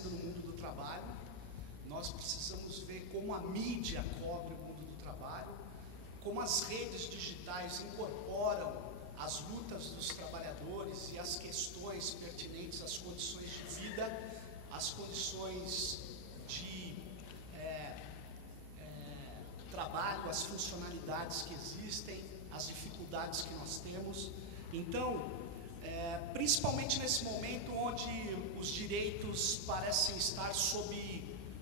acontecendo no mundo do trabalho. Nós precisamos ver como a mídia cobre o mundo do trabalho, como as redes digitais incorporam as lutas dos trabalhadores e as questões pertinentes às condições de vida, às condições de trabalho, as funcionalidades que existem, as dificuldades que nós temos. Então, principalmente nesse momento onde os direitos parecem estar sob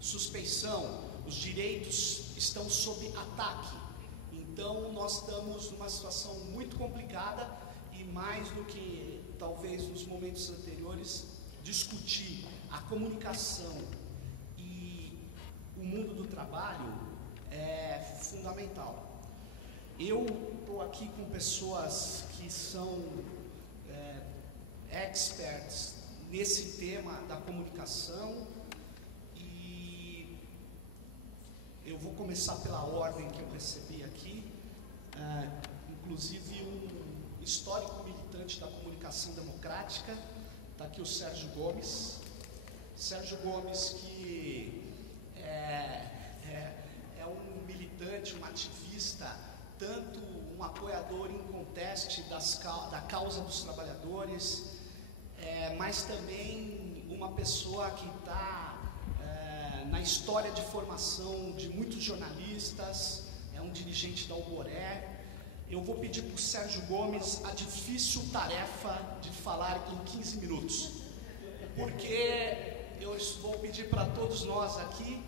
suspeição, os direitos estão sob ataque. Então, nós estamos numa situação muito complicada e, mais do que talvez nos momentos anteriores, discutir a comunicação e o mundo do trabalho é fundamental. Eu estou aqui com pessoas que são experts nesse tema da comunicação e eu vou começar pela ordem que eu recebi aqui, inclusive um histórico militante da comunicação democrática. Está aqui o Sérgio Gomes. Sérgio Gomes, que é um militante, um ativista, tanto um apoiador inconteste da causa dos trabalhadores, mas também uma pessoa que está na história de formação de muitos jornalistas, é um dirigente da Alboré. Eu vou pedir para o Sérgio Gomes a difícil tarefa de falar em 15 minutos, porque eu vou pedir para todos nós aqui,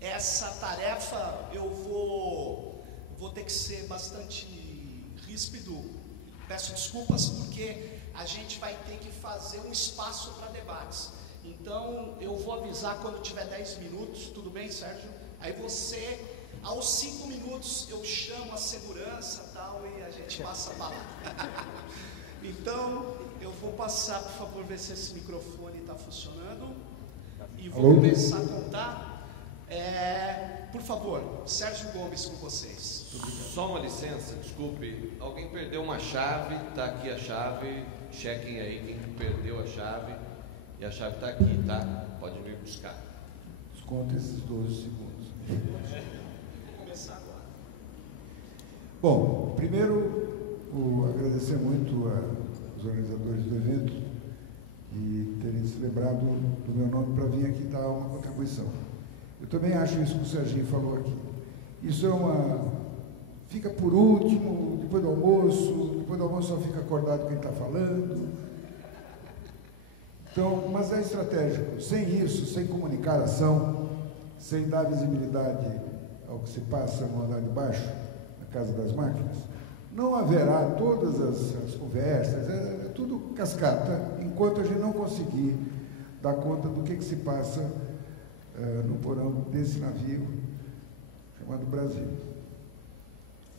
essa tarefa eu vou ter que ser bastante ríspido, peço desculpas, porque a gente vai ter que fazer um espaço para debates. Então, eu vou avisar quando tiver 10 minutos, tudo bem, Sérgio? Aí você, aos 5 minutos, eu chamo a segurança e tal, e a gente passa a palavra. Então, eu vou passar, por favor, ver se esse microfone está funcionando. E vou começar a contar. Por favor, Sérgio Gomes com vocês. Só uma licença, desculpe. Alguém perdeu uma chave, está aqui a chave. Chequem aí quem perdeu a chave. E a chave está aqui, tá? Pode vir buscar. Desconta esses 12 segundos. Vou começar agora. Bom, primeiro, agradecer muito aos organizadores do evento e terem se lembrado do meu nome para vir aqui dar uma contribuição. Eu também acho isso que o Serginho falou aqui. Isso fica por último, depois do almoço só fica acordado quem está falando. Então, mas é estratégico. Sem isso, sem comunicar a ação, sem dar visibilidade ao que se passa no andar de baixo, na Casa das Máquinas, não haverá todas as conversas, é tudo cascata, enquanto a gente não conseguir dar conta do que se passa no porão desse navio chamado Brasil.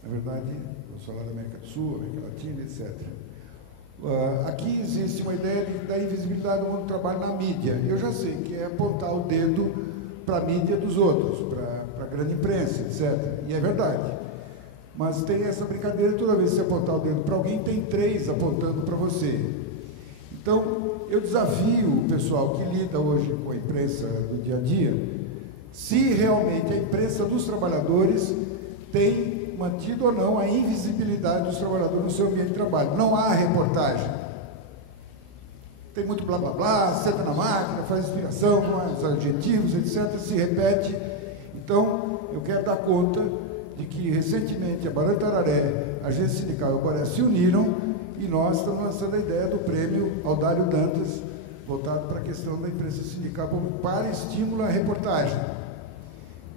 Na verdade, vamos falar da América do Sul, América Latina, etc. Aqui existe uma ideia da invisibilidade do mundo do trabalho na mídia. Eu já sei que é apontar o dedo para a mídia dos outros, para a grande imprensa, etc. E é verdade. Mas tem essa brincadeira, toda vez que você apontar o dedo para alguém, tem 3 apontando para você. Então, eu desafio o pessoal que lida hoje com a imprensa do dia a dia, se realmente a imprensa dos trabalhadores tem mantido ou não a invisibilidade dos trabalhadores no seu ambiente de trabalho. Não há reportagem. Tem muito blá blá blá, senta na máquina, faz explicação com os adjetivos, etc., se repete. Então, eu quero dar conta de que recentemente a Barão de Tararé, a agência sindical e o Alboré se uniram e nós estamos lançando a ideia do prêmio Aldário Dantas, voltado para a questão da imprensa sindical para estímulo à reportagem.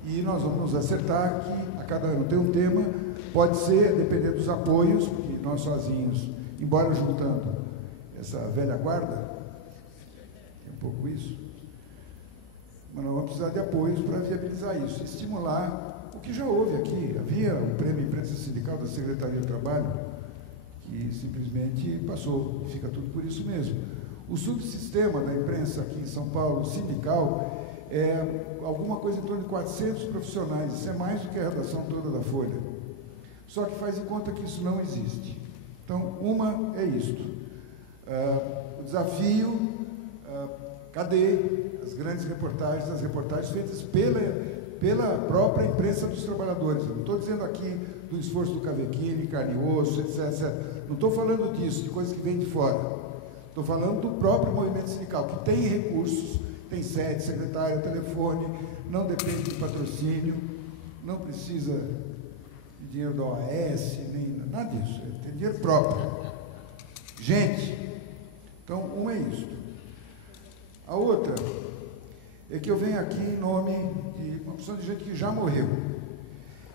E nós vamos nos acertar que a cada ano tem um tema, pode ser, dependendo dos apoios, porque nós sozinhos, embora juntando essa velha guarda, é um pouco isso, mas nós vamos precisar de apoios para viabilizar isso, estimular o que já houve aqui. Havia o prêmio Imprensa Sindical da Secretaria do Trabalho, que simplesmente passou, fica tudo por isso mesmo. O subsistema da imprensa aqui em São Paulo, sindical, é alguma coisa em torno de 400 profissionais, isso é mais do que a redação toda da Folha. Só que faz de conta que isso não existe. Então, uma é isto. O desafio Cadê as grandes reportagens, as reportagens feitas pela própria imprensa dos trabalhadores? Eu não estou dizendo aqui do esforço do Cavecchini, carne e osso, etc. Não estou falando disso, de coisas que vêm de fora. Estou falando do próprio movimento sindical, que tem recursos, tem sede, secretário, telefone, não depende de patrocínio, não precisa de dinheiro da OAS, nem nada disso, tem dinheiro próprio. Gente, então, uma é isso. A outra é que eu venho aqui em nome de uma opção de gente que já morreu.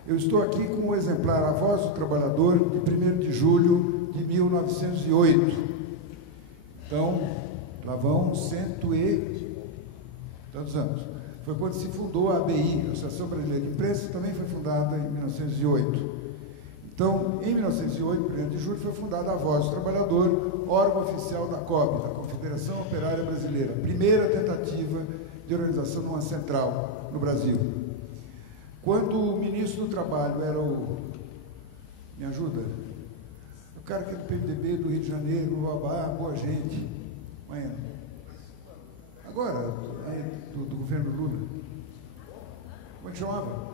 Eu estou aqui com o exemplar A Voz do Trabalhador, de 1º de julho de 1908. Então, lá vão 100 e tantos anos. Foi quando se fundou a ABI, a Associação Brasileira de Imprensa, também foi fundada em 1908. Então, em 1908, 1º de julho, foi fundada a Voz do Trabalhador, órgão oficial da COB, da Confederação Operária Brasileira, primeira tentativa de organização numa central no Brasil. Quando o ministro do Trabalho era o... Me ajuda? O cara que é do PMDB, do Rio de Janeiro, babá, boa gente. Amanhã. Agora, do governo Lula. Como é que chamava?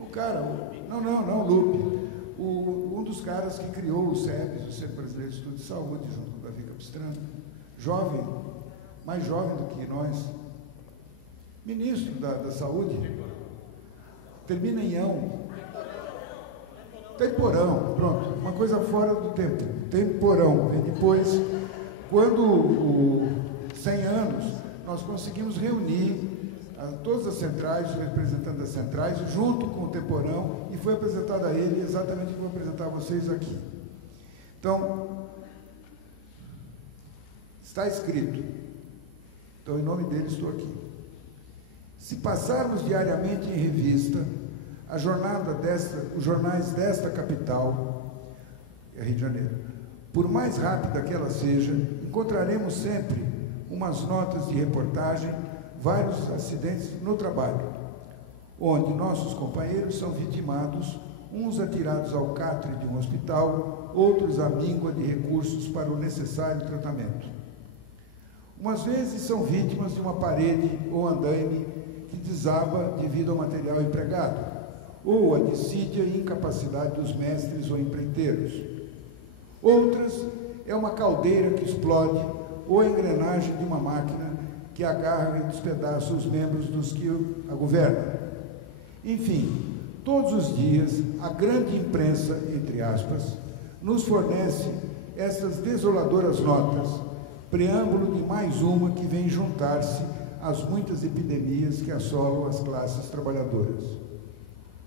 O cara, não, Lupe. Um dos caras que criou o CEBS, o Centro Brasileiro de Estudo de Saúde, junto com o Davi Capistrano, jovem, mais jovem do que nós, ministro da Saúde, termina em ão. Temporão, pronto, uma coisa fora do tempo. Temporão. E depois, quando 100 anos, nós conseguimos reunir todas as centrais, os representantes das centrais, junto com o Temporão, e foi apresentado a ele exatamente o que eu vou apresentar a vocês aqui. Então, está escrito. Então, em nome dele, estou aqui. Se passarmos diariamente em revista a jornada os jornais desta capital, Rio de Janeiro, por mais rápida que ela seja, encontraremos sempre umas notas de reportagem, vários acidentes no trabalho, onde nossos companheiros são vitimados, uns atirados ao catre de um hospital, outros à míngua de recursos para o necessário tratamento. Umas vezes são vítimas de uma parede ou andaime que desaba devido ao material empregado, ou a dissídia e incapacidade dos mestres ou empreiteiros. Outras é uma caldeira que explode ou a engrenagem de uma máquina que agarra e despedaça os membros dos que a governam. Enfim, todos os dias, a grande imprensa, entre aspas, nos fornece essas desoladoras notas, preâmbulo de mais uma que vem juntar-se às muitas epidemias que assolam as classes trabalhadoras.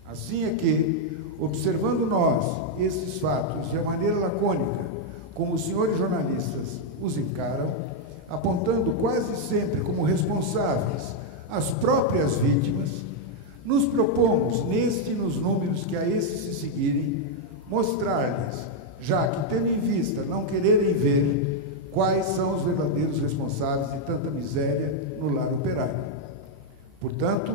Assim é que, observando nós esses fatos de uma maneira lacônica, como os senhores jornalistas os encaram, apontando quase sempre como responsáveis as próprias vítimas, nos propomos, neste e nos números que a esses se seguirem, mostrar-lhes, já que tendo em vista não quererem ver, quais são os verdadeiros responsáveis de tanta miséria no lar operário. Portanto,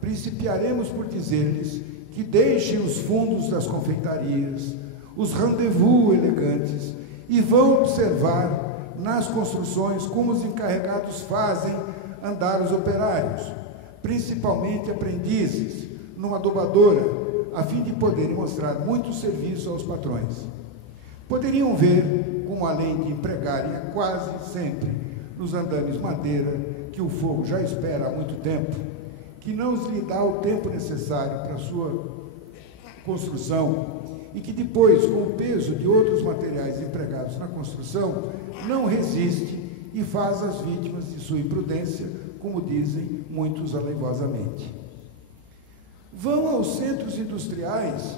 principiaremos por dizer-lhes que deixem os fundos das confeitarias, os rendezvous elegantes, e vão observar nas construções como os encarregados fazem andar os operários, principalmente aprendizes, numa adobadora, a fim de poderem mostrar muito serviço aos patrões. Poderiam ver, como além de empregarem quase sempre nos andames madeira, que o fogo já espera há muito tempo, que não lhe dá o tempo necessário para a sua construção, e que depois, com o peso de outros materiais empregados na construção, não resiste e faz as vítimas de sua imprudência, como dizem muitos aleivosamente. Vão aos centros industriais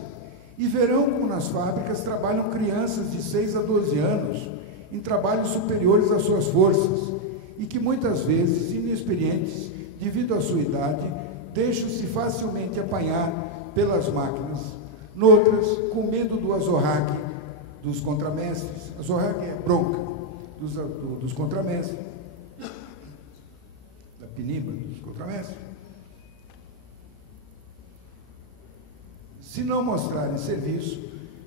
e verão como nas fábricas trabalham crianças de 6 a 12 anos em trabalhos superiores às suas forças e que muitas vezes, inexperientes, devido à sua idade, deixam-se facilmente apanhar pelas máquinas, noutras, com medo do azorrague dos contramestres. Azorrague é bronca dos contramestres, da pinimba dos contramestres. Se não mostrarem serviço,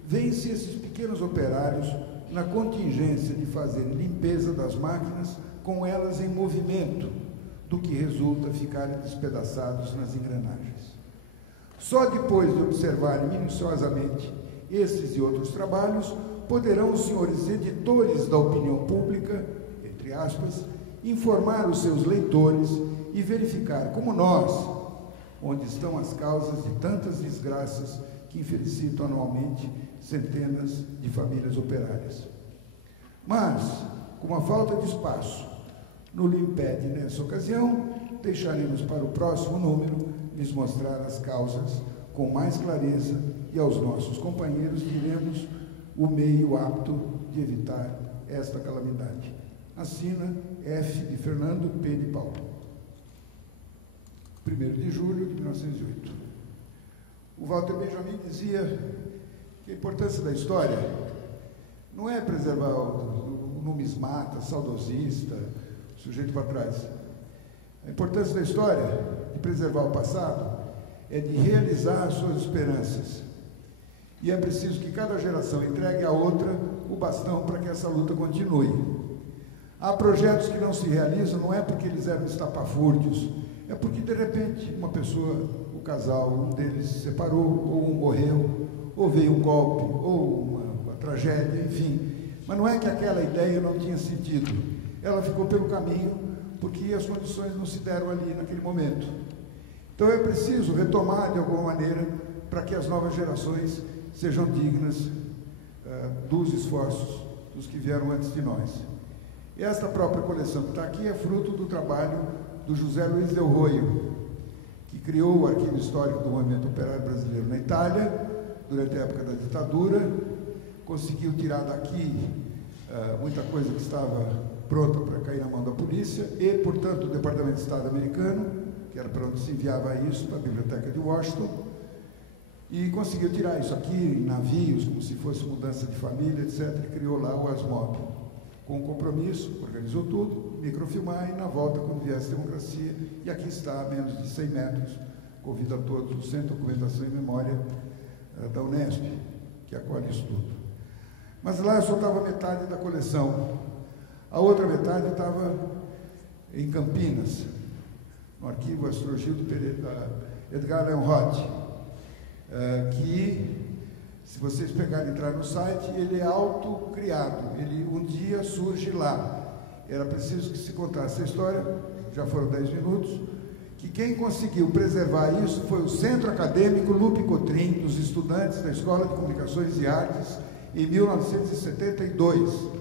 vêm-se esses pequenos operários na contingência de fazer limpeza das máquinas com elas em movimento, do que resulta ficarem despedaçados nas engrenagens. Só depois de observarem minuciosamente esses e outros trabalhos, poderão os senhores editores da opinião pública, entre aspas, informar os seus leitores e verificar, como nós, onde estão as causas de tantas desgraças que infelicitam anualmente centenas de famílias operárias. Mas, como a falta de espaço não lhe impede nessa ocasião, deixaremos para o próximo número lhes mostrar as causas com mais clareza e aos nossos companheiros diremos o meio apto de evitar esta calamidade. Assina F. de Fernando, P. de Paulo. 1º de julho de 1908. O Walter Benjamin dizia que a importância da história não é preservar o numismata, saudosista, o sujeito para trás. A importância da história, de preservar o passado, é de realizar as suas esperanças. E é preciso que cada geração entregue à outra o bastão para que essa luta continue. Há projetos que não se realizam, não é porque eles eram estapafúrdios, é porque, de repente, uma pessoa, o casal, um deles se separou, ou um morreu, ou veio um golpe, ou uma tragédia, enfim. Mas não é que aquela ideia não tinha sentido. Ela ficou pelo caminho, porque as condições não se deram ali naquele momento. Então é preciso retomar, de alguma maneira, para que as novas gerações sejam dignas dos esforços dos que vieram antes de nós. E esta própria coleção que está aqui é fruto do trabalho do José Luiz Del Roio, que criou o arquivo histórico do movimento operário brasileiro na Itália, durante a época da ditadura, conseguiu tirar daqui muita coisa que estava pronta para cair na mão da polícia, e, portanto, o Departamento de Estado americano, que era para onde se enviava isso, para a Biblioteca de Washington, e conseguiu tirar isso aqui em navios, como se fosse mudança de família, etc., e criou lá o ASMOB. Com compromisso, organizou tudo, microfilmar, e na volta, quando viesse a democracia, e aqui está, a menos de 100 metros, convido a todos o Centro de Documentação e Memória da Unesp, que acolhe isso tudo. Mas lá só estava metade da coleção. A outra metade estava em Campinas, no arquivo Astrogildo Pereira, Edgar Leonroth, que, se vocês pegarem e entrar no site, ele é autocriado, ele um dia surge lá. Era preciso que se contasse a história, já foram 10 minutos, que quem conseguiu preservar isso foi o Centro Acadêmico Lupe Cotrim, dos estudantes da Escola de Comunicações e Artes, em 1972,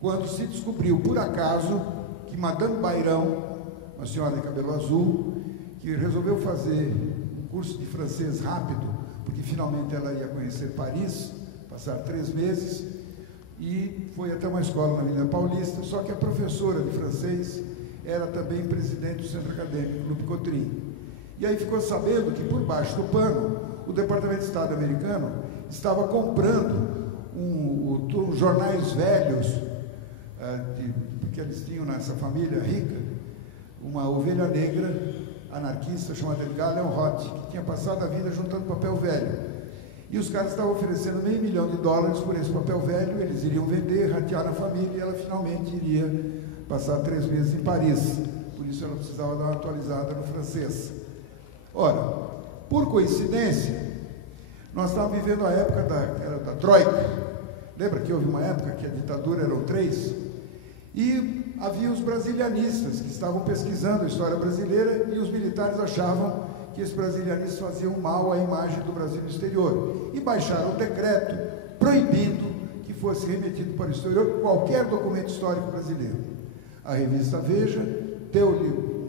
quando se descobriu, por acaso, que Madame Bayrão, uma senhora de cabelo azul, que resolveu fazer um curso de francês rápido, porque finalmente ela ia conhecer Paris, passar 3 meses, e foi até uma escola na Avenida Paulista, só que a professora de francês era também presidente do Centro Acadêmico Lupe Cotrim. E aí ficou sabendo que, por baixo do pano, o Departamento de Estado americano estava comprando os jornais velhos, que eles tinham nessa família rica, uma ovelha negra anarquista chamada Edgar Leonroth, que tinha passado a vida juntando papel velho. E os caras estavam oferecendo $500 mil por esse papel velho, eles iriam vender, ratear na família, e ela finalmente iria passar 3 meses em Paris. Por isso ela precisava dar uma atualizada no francês. Ora, por coincidência, nós estávamos vivendo a época da Troika. Lembra que houve uma época que a ditadura eram 3? E havia os brasilianistas que estavam pesquisando a história brasileira, e os militares achavam que esses brasilianistas faziam mal à imagem do Brasil no exterior. E baixaram o decreto proibindo que fosse remetido para o exterior qualquer documento histórico brasileiro. A revista Veja deu-lhe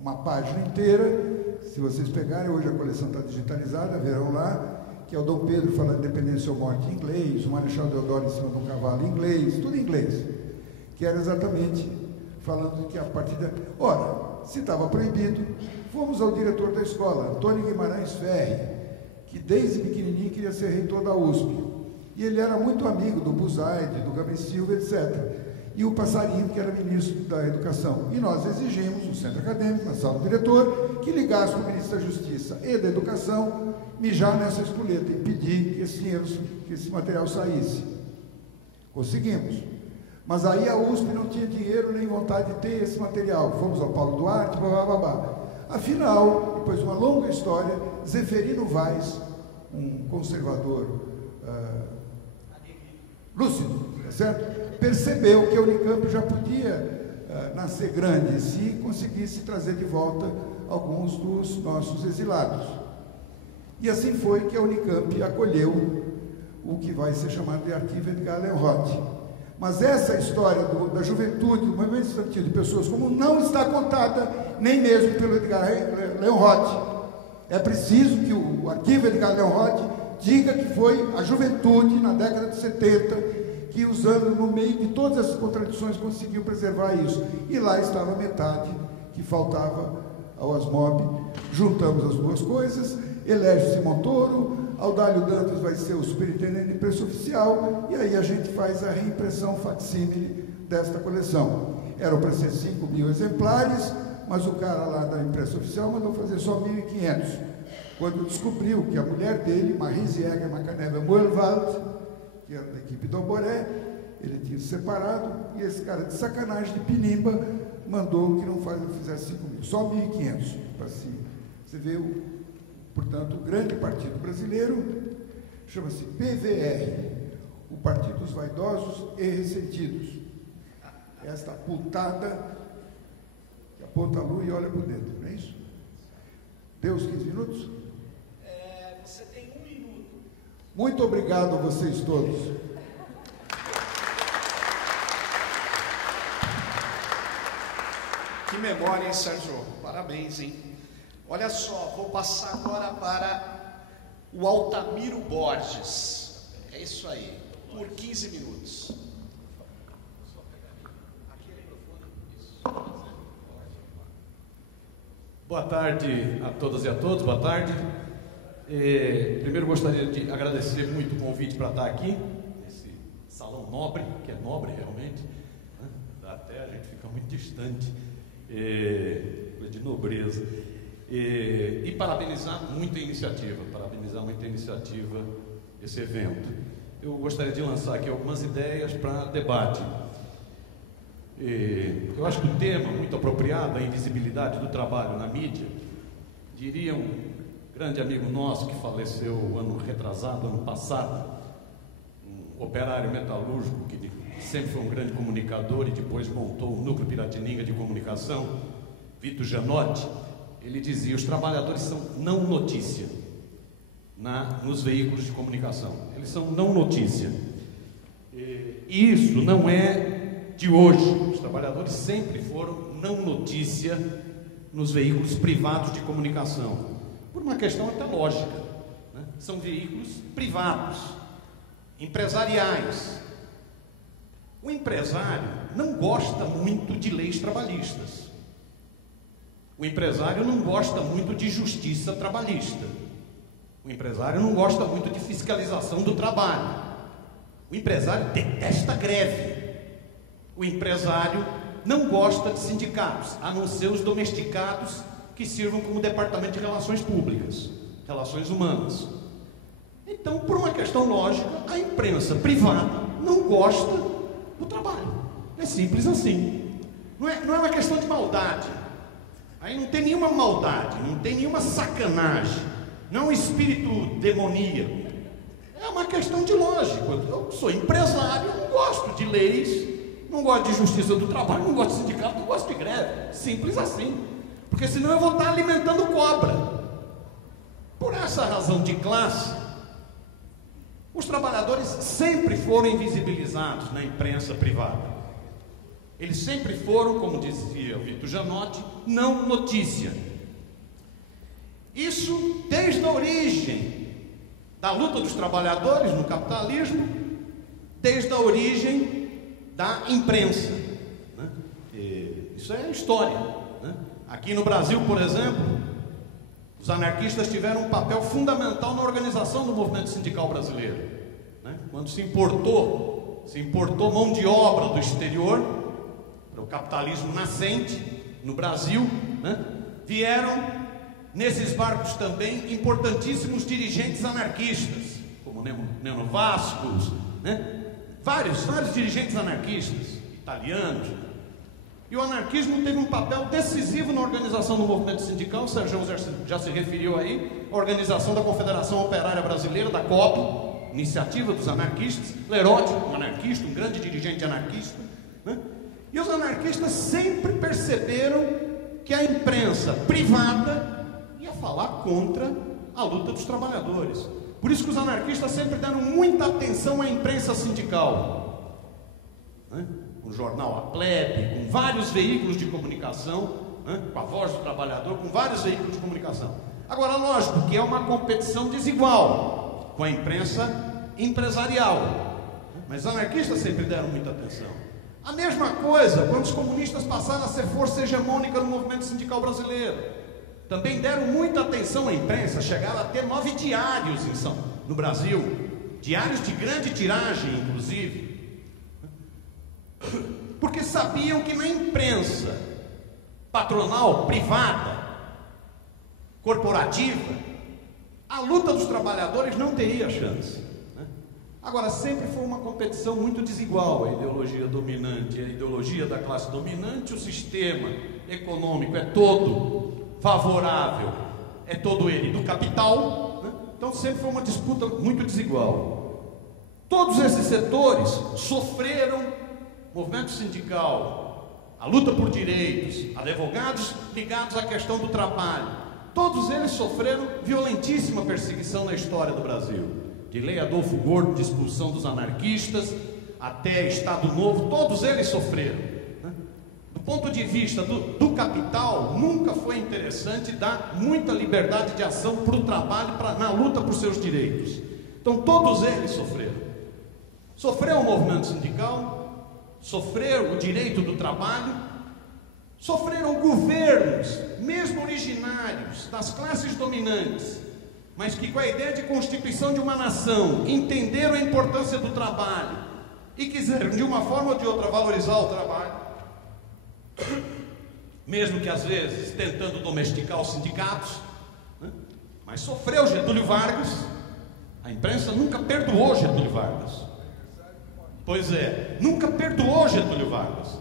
uma página inteira. Se vocês pegarem, hoje a coleção está digitalizada, verão lá, que é o Dom Pedro falando de independência ou morte em inglês, o Marechal Deodoro em cima de um cavalo em inglês, tudo em inglês, que era exatamente falando que a partir da... Ora, se estava proibido, fomos ao diretor da escola, Antônio Guimarães Ferri, que desde pequenininho queria ser reitor da USP, e ele era muito amigo do Buzaide, do Gabriel Silva, etc. e o Passarinho, que era ministro da Educação. E nós exigimos, o centro acadêmico, na sala do diretor, que ligasse para o ministro da Justiça e da Educação, mijar nessa espoleta, impedir que esse dinheiro, que esse material saísse. Conseguimos. Mas aí a USP não tinha dinheiro nem vontade de ter esse material. Fomos ao Paulo Duarte, babá. Afinal, depois de uma longa história, Zeferino Vaz, um conservador lúcido, certo? Percebeu que a Unicamp já podia nascer grande se conseguisse trazer de volta alguns dos nossos exilados. E assim foi que a Unicamp acolheu o que vai ser chamado de Arquivo Edgar Leonroth. Mas essa história da juventude, do movimento estudantil de pessoas como não está contada nem mesmo pelo Edgar Leonroth. É preciso que o Arquivo Edgar Leonroth diga que foi a juventude, na década de 70, que, usando no meio de todas essas contradições, conseguiu preservar isso. E lá estava a metade que faltava ao ASMOB. Juntamos as duas coisas, elege-se Montoro, Audálio Dantas vai ser o superintendente de imprensa oficial, e aí a gente faz a reimpressão facsímile desta coleção. Eram para ser 5.000 exemplares, mas o cara lá da imprensa oficial mandou fazer só 1.500. Quando descobriu que a mulher dele, Marise Jäger Macaneva Moelwald, que era da equipe do Alboré, ele tinha se separado, e esse cara de sacanagem, de pinimba, mandou que não fizesse 5.000, só 1.500 para si. Você vê, portanto, o grande partido brasileiro chama-se PVR, o Partido dos Vaidosos e Ressentidos. Esta putada que aponta a lua e olha para o dedo, não é isso? Deu os 15 minutos? Você tem 1 minuto. Muito obrigado a vocês todos. Que memória, hein, Sérgio? Parabéns, hein? Olha só, vou passar agora para o Altamiro Borges. É isso aí, por 15 minutos. Boa tarde a todas e a todos, boa tarde. Primeiro gostaria de agradecer muito o convite para estar aqui, nesse salão nobre, que é nobre realmente, né? Até a gente fica muito distante de nobreza. E parabenizar muito a iniciativa, esse evento. Eu gostaria de lançar aqui algumas ideias para debate. Eu acho que o tema muito apropriado, a invisibilidade do trabalho na mídia, diria um grande amigo nosso que faleceu ano retrasado, ano passado, um operário metalúrgico que sempre foi um grande comunicador e depois montou o Núcleo Piratininga de Comunicação, Vitor Gianotti. Ele dizia: os trabalhadores são não notícia nos veículos de comunicação, eles são não notícia, e isso não é de hoje. Os trabalhadores sempre foram não notícia nos veículos privados de comunicação, por uma questão até lógica, né? São veículos privados, empresariais. O empresário não gosta muito de leis trabalhistas, o empresário não gosta muito de justiça trabalhista, o empresário não gosta muito de fiscalização do trabalho, o empresário detesta greve. O empresário não gosta de sindicatos, a não ser os domesticados que sirvam como departamento de relações públicas, relações humanas. Então, por uma questão lógica, a imprensa privada não gosta do trabalho. É simples assim. Não é uma questão de maldade. Aí não tem nenhuma maldade, não tem nenhuma sacanagem, não é um espírito demoníaco. É uma questão de lógica. Eu sou empresário, eu não gosto de leis, não gosto de justiça do trabalho, não gosto de sindicato, não gosto de greve. Simples assim. Porque senão eu vou estar alimentando cobra. Por essa razão de classe, os trabalhadores sempre foram invisibilizados na imprensa privada. Eles sempre foram, como dizia o Vitor Gianotti, não notícia. Isso desde a origem da luta dos trabalhadores no capitalismo, desde a origem da imprensa, né? Isso é história, né? Aqui no Brasil, por exemplo, os anarquistas tiveram um papel fundamental na organização do movimento sindical brasileiro, né? Quando se importou se importou mão de obra do exterior, para o capitalismo nascente no Brasil, né? Vieram nesses barcos também importantíssimos dirigentes anarquistas, como Neno Vascos, né? Vários dirigentes anarquistas, italianos. E o anarquismo teve um papel decisivo na organização do movimento sindical. O Sérgio já se referiu aí, a organização da Confederação Operária Brasileira, da COB, iniciativa dos anarquistas. Lerotti, um anarquista, um grande dirigente anarquista, né? E os anarquistas sempre perceberam que a imprensa privada ia falar contra a luta dos trabalhadores. Por isso que os anarquistas sempre deram muita atenção à imprensa sindical, né? Com o jornal A Plebe, com vários veículos de comunicação, né? Com a Voz do Trabalhador, com vários veículos de comunicação. Agora, lógico que é uma competição desigual com a imprensa empresarial, mas os anarquistas sempre deram muita atenção. A mesma coisa quando os comunistas passaram a ser força hegemônica no movimento sindical brasileiro. Também deram muita atenção à imprensa, chegaram a ter 9 diários no Brasil, diários de grande tiragem, inclusive, porque sabiam que na imprensa patronal, privada, corporativa, a luta dos trabalhadores não teria chance. Agora, sempre foi uma competição muito desigual, a ideologia dominante, a ideologia da classe dominante, o sistema econômico é todo favorável, é todo ele do capital, né? Então sempre foi uma disputa muito desigual. Todos esses setores sofreram, movimento sindical, a luta por direitos, advogados ligados à questão do trabalho, todos eles sofreram violentíssima perseguição na história do Brasil. De Lei Adolfo Gordo, de expulsão dos anarquistas, até Estado Novo, todos eles sofreram, né? Do ponto de vista do capital, nunca foi interessante dar muita liberdade de ação para o trabalho, na luta por seus direitos. Então todos eles sofreram. Sofreu o movimento sindical, sofreu o direito do trabalho, sofreram governos, mesmo originários, das classes dominantes, mas que com a ideia de constituição de uma nação entenderam a importância do trabalho e quiseram de uma forma ou de outra valorizar o trabalho, mesmo que às vezes tentando domesticar os sindicatos, né? Mas sofreu Getúlio Vargas. A imprensa nunca perdoou Getúlio Vargas. Pois é, nunca perdoou Getúlio Vargas.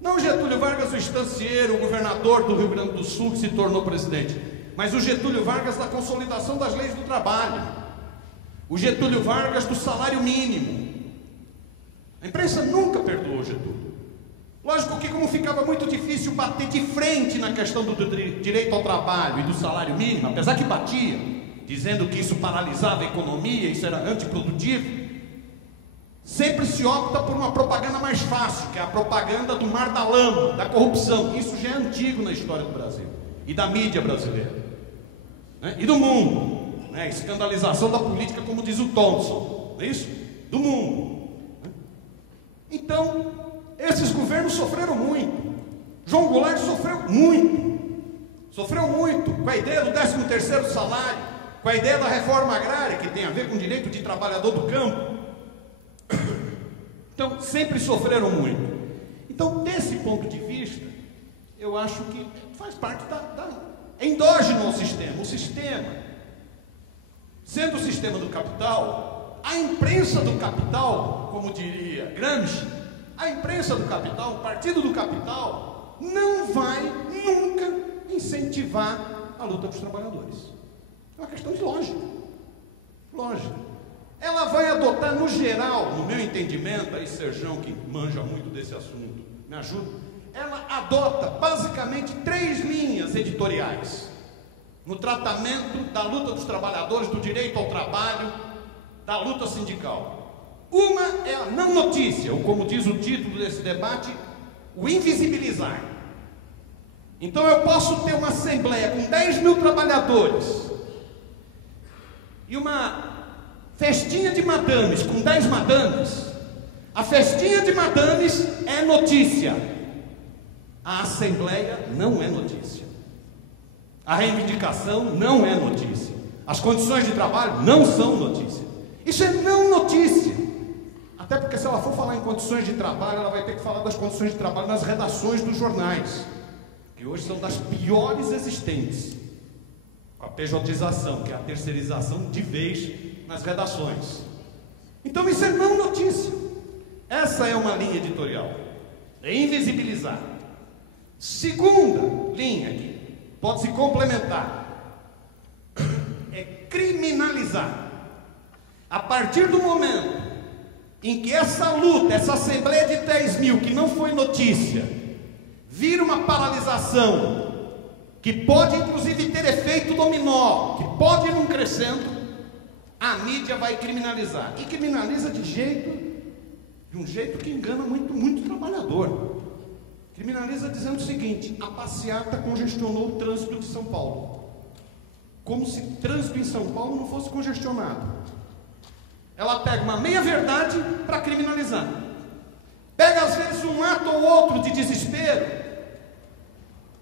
Não Getúlio Vargas o estancieiro, o governador do Rio Grande do Sul que se tornou presidente, mas o Getúlio Vargas da consolidação das leis do trabalho, o Getúlio Vargas do salário mínimo. A imprensa nunca perdoou o Getúlio. Lógico que, como ficava muito difícil bater de frente na questão do direito ao trabalho e do salário mínimo, apesar que batia, dizendo que isso paralisava a economia, isso era antiprodutivo, sempre se opta por uma propaganda mais fácil, que é a propaganda do mar da lama, da corrupção. Isso já é antigo na história do Brasil e da mídia brasileira, né? E do mundo, né? Escandalização da política, como diz o Thompson, não é isso? Do mundo, né? Então, esses governos sofreram muito. João Goulart sofreu muito com a ideia do 13º salário, com a ideia da reforma agrária, que tem a ver com o direito de trabalhador do campo. Então, sempre sofreram muito. Então, desse ponto de vista, eu acho que faz parte é endógeno ao sistema. O sistema, sendo o sistema do capital, a imprensa do capital, como diria Gramsci, a imprensa do capital, o partido do capital, não vai nunca incentivar a luta dos trabalhadores. É uma questão de lógica. Ela vai adotar, no geral, no meu entendimento, aí Serjão, que manja muito desse assunto, me ajuda, ela adota basicamente 3 linhas editoriais no tratamento da luta dos trabalhadores, do direito ao trabalho, da luta sindical. Uma é a não notícia, ou como diz o título desse debate, o invisibilizar. Então eu posso ter uma assembleia com 10 mil trabalhadores e uma festinha de madames com 10 madames. A festinha de madames é notícia, a assembleia não é notícia, a reivindicação não é notícia, as condições de trabalho não são notícia. Isso é não notícia. A Até porque se ela for falar em condições de trabalho, ela vai ter que falar das condições de trabalho nas redações dos jornais, que hoje são das piores existentes, com a pejotização, que é a terceirização de vez nas redações. Então isso é não notícia. Essa é uma linha editorial, é invisibilizar. Segunda linha aqui, pode se complementar, é criminalizar. A partir do momento em que essa luta, essa Assembleia de 10 mil, que não foi notícia, vira uma paralisação, que pode inclusive ter efeito dominó, que pode ir num crescendo, a mídia vai criminalizar. E criminaliza de um jeito que engana muito trabalhador. Criminaliza dizendo o seguinte: a passeata congestionou o trânsito de São Paulo. Como se trânsito em São Paulo não fosse congestionado. Ela pega uma meia-verdade para criminalizar. Pega às vezes um ato ou outro de desespero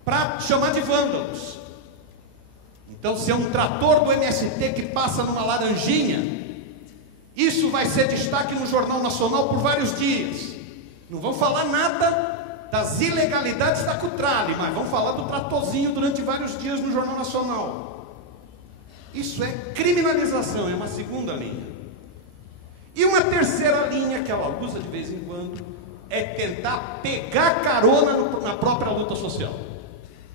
para chamar de vândalos. Então, se é um trator do MST que passa numa laranjinha, isso vai ser destaque no Jornal Nacional por vários dias. Não vão falar nada das ilegalidades da Cutrale, mas vão falar do tratorzinho durante vários dias no Jornal Nacional. Isso é criminalização, é uma segunda linha. E uma terceira linha que ela usa de vez em quando é tentar pegar carona na própria luta social,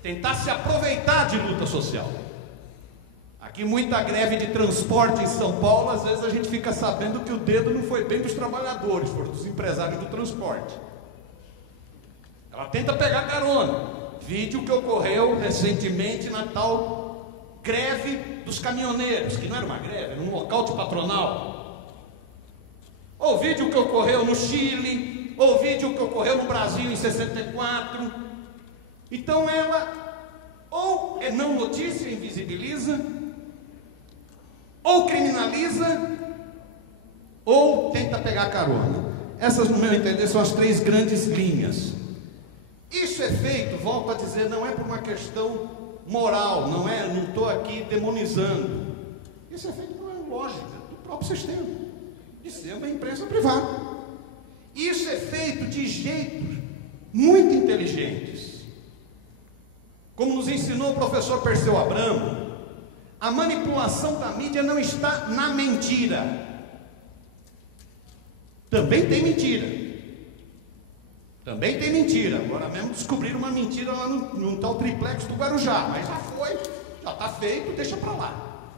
tentar se aproveitar de luta social. Aqui muita greve de transporte em São Paulo, às vezes a gente fica sabendo que o dedo não foi bem dos trabalhadores, foi dos empresários do transporte. Ela tenta pegar carona. Vídeo que ocorreu recentemente na tal greve dos caminhoneiros, que não era uma greve, era um lockout patronal. Ou vídeo que ocorreu no Chile, ou vídeo que ocorreu no Brasil em 64. Então ela ou é não notícia, invisibiliza, ou criminaliza, ou tenta pegar carona. Essas, no meu entender, são as três grandes linhas. Isso é feito, volto a dizer, não é por uma questão moral, não estou aqui demonizando. Isso é feito por uma lógica do próprio sistema, de ser uma empresa privada. Isso é feito de jeitos muito inteligentes. Como nos ensinou o professor Perseu Abramo, a manipulação da mídia não está na mentira. Também tem mentira. Também tem mentira. Agora mesmo descobriram uma mentira lá no tal triplex do Guarujá. Mas já foi, já está feito, deixa para lá.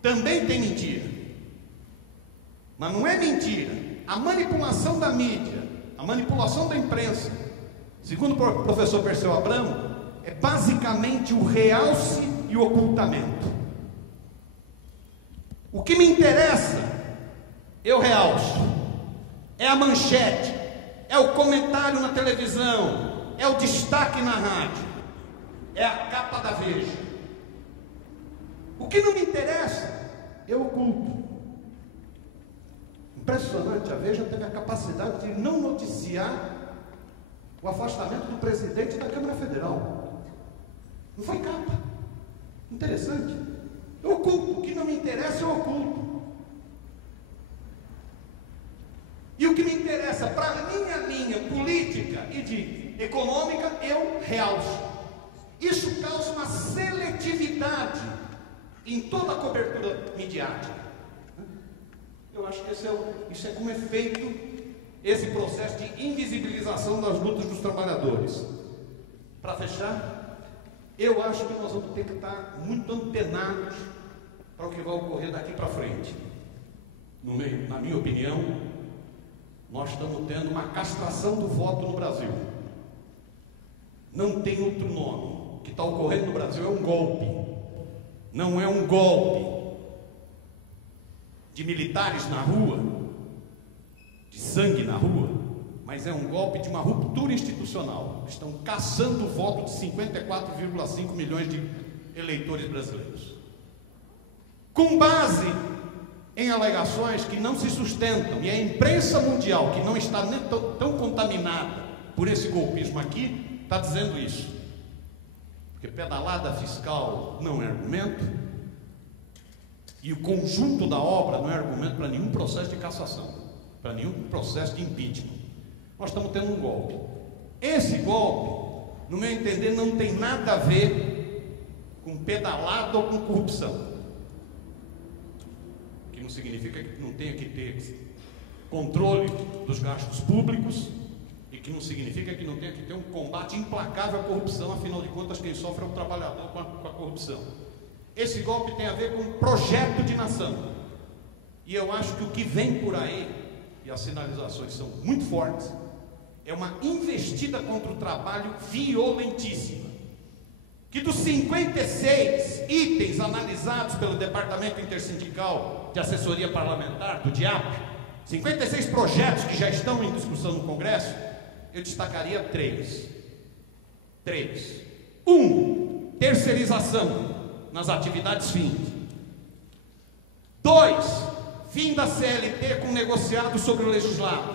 Também tem mentira. Mas não é mentira. A manipulação da mídia, a manipulação da imprensa, segundo o professor Perseu Abramo, é basicamente o realce e o ocultamento. O que me interessa, eu realço. É a manchete, é o comentário na televisão, é o destaque na rádio, é a capa da Veja. O que não me interessa, eu oculto. Impressionante, a Veja teve a capacidade de não noticiar o afastamento do presidente da Câmara Federal. Não foi capa. Interessante. Eu oculto. O que não me interessa, eu oculto. E o que me interessa para a minha linha política e de econômica, eu realço. Isso causa uma seletividade em toda a cobertura midiática. Eu acho que isso é como é feito esse processo de invisibilização das lutas dos trabalhadores. Para fechar, eu acho que nós vamos ter que estar muito antenados para o que vai ocorrer daqui para frente. Na minha opinião, nós estamos tendo uma castração do voto no Brasil. Não tem outro nome. O que está ocorrendo no Brasil é um golpe. Não é um golpe de militares na rua, de sangue na rua, mas é um golpe de uma ruptura institucional. Estão caçando o voto de 54,5 milhões de eleitores brasileiros, com base em alegações que não se sustentam, e a imprensa mundial, que não está nem tão contaminada por esse golpismo aqui, está dizendo isso. Porque pedalada fiscal não é argumento, e o conjunto da obra não é argumento para nenhum processo de cassação. para nenhum processo de impeachment. Nós estamos tendo um golpe. Esse golpe, no meu entender, não tem nada a ver com pedalada ou com corrupção. Que não significa que não tenha que ter controle dos gastos públicos e que não significa que não tenha que ter um combate implacável à corrupção. Afinal de contas, quem sofre é o trabalhador com a corrupção. Esse golpe tem a ver com um projeto de nação. E eu acho que o que vem por aí, e as sinalizações são muito fortes, é uma investida contra o trabalho violentíssima. Que dos 56 itens analisados pelo Departamento Intersindical de Assessoria Parlamentar, do DIAP, 56 projetos que já estão em discussão no Congresso, eu destacaria 3. 1. Terceirização nas atividades fins. 2. Fim da CLT com negociado sobre o legislado.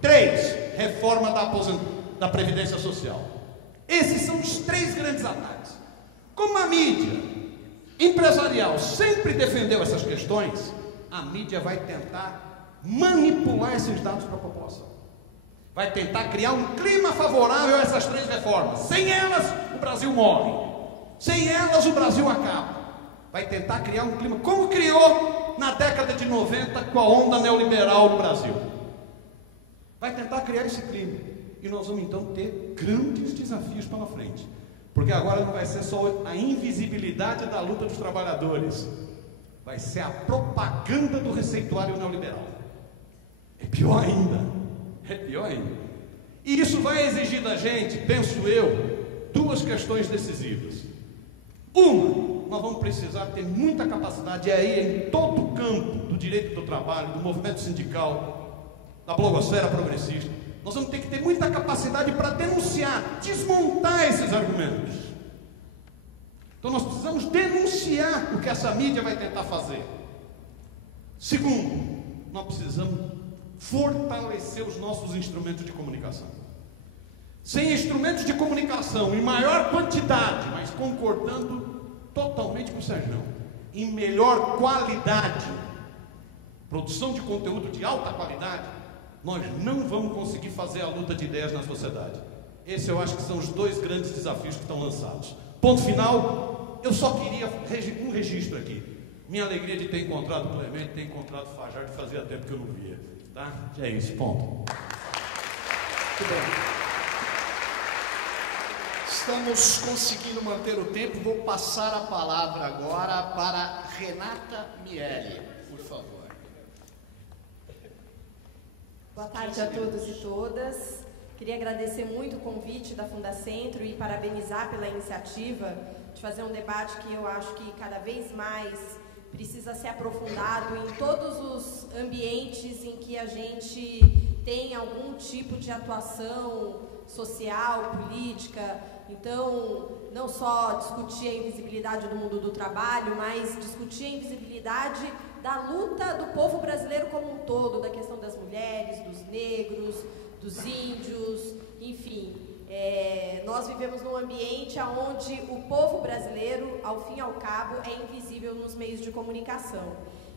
3. Reforma da Previdência Social. Esses são os 3 grandes ataques. Como a mídia empresarial sempre defendeu essas questões, a mídia vai tentar manipular esses dados para a população. Vai tentar criar um clima favorável a essas 3 reformas. Sem elas, o Brasil morre. Sem elas, o Brasil acaba. Vai tentar criar um clima, como criou na década de 90 com a onda neoliberal no Brasil. Vai tentar criar esse clima. E nós vamos então ter grandes desafios pela frente. Porque agora não vai ser só a invisibilidade da luta dos trabalhadores, vai ser a propaganda do receituário neoliberal. É pior ainda. E isso vai exigir da gente, penso eu, 2 questões decisivas. Uma, nós vamos precisar ter muita capacidade aí em todo o campo do direito do trabalho, do movimento sindical, da blogosfera progressista. Nós vamos ter que ter muita capacidade para denunciar, desmontar esses argumentos. Então nós precisamos denunciar o que essa mídia vai tentar fazer. Segundo, nós precisamos fortalecer os nossos instrumentos de comunicação. Sem instrumentos de comunicação em maior quantidade, mas concordando totalmente com o Sérgio, em melhor qualidade, produção de conteúdo de alta qualidade, nós não vamos conseguir fazer a luta de ideias na sociedade. Esse eu acho que são os 2 grandes desafios que estão lançados. Ponto final. Eu só queria um registro aqui. Minha alegria de ter encontrado o Clemente, ter encontrado o Fajardo, fazia tempo que eu não via, tá? Já é isso, ponto. Muito bem. Estamos conseguindo manter o tempo. Vou passar a palavra agora para Renata Miele, por favor. Boa tarde a todos e todas. Queria agradecer muito o convite da Fundacentro e parabenizar pela iniciativa de fazer um debate que eu acho que cada vez mais precisa ser aprofundado em todos os ambientes em que a gente tem algum tipo de atuação social, política. Então, não só discutir a invisibilidade do mundo do trabalho, mas discutir a invisibilidade da luta do povo brasileiro como um todo, da questão das mulheres, dos negros, dos índios, enfim. Nós vivemos num ambiente onde o povo brasileiro, ao fim e ao cabo, é invisível nos meios de comunicação.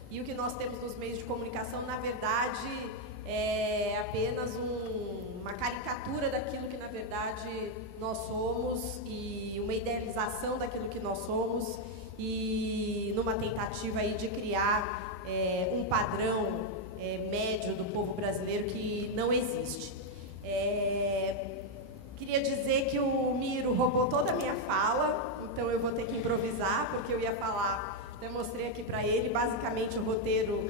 E o que nós temos nos meios de comunicação, na verdade, é apenas uma caricatura daquilo que, na verdade, nós somos e uma idealização daquilo que nós somos e numa tentativa aí de criar um padrão médio do povo brasileiro que não existe. Queria dizer que o Miro roubou toda a minha fala, então eu vou ter que improvisar, porque eu ia falar, eu mostrei aqui para ele, basicamente o roteiro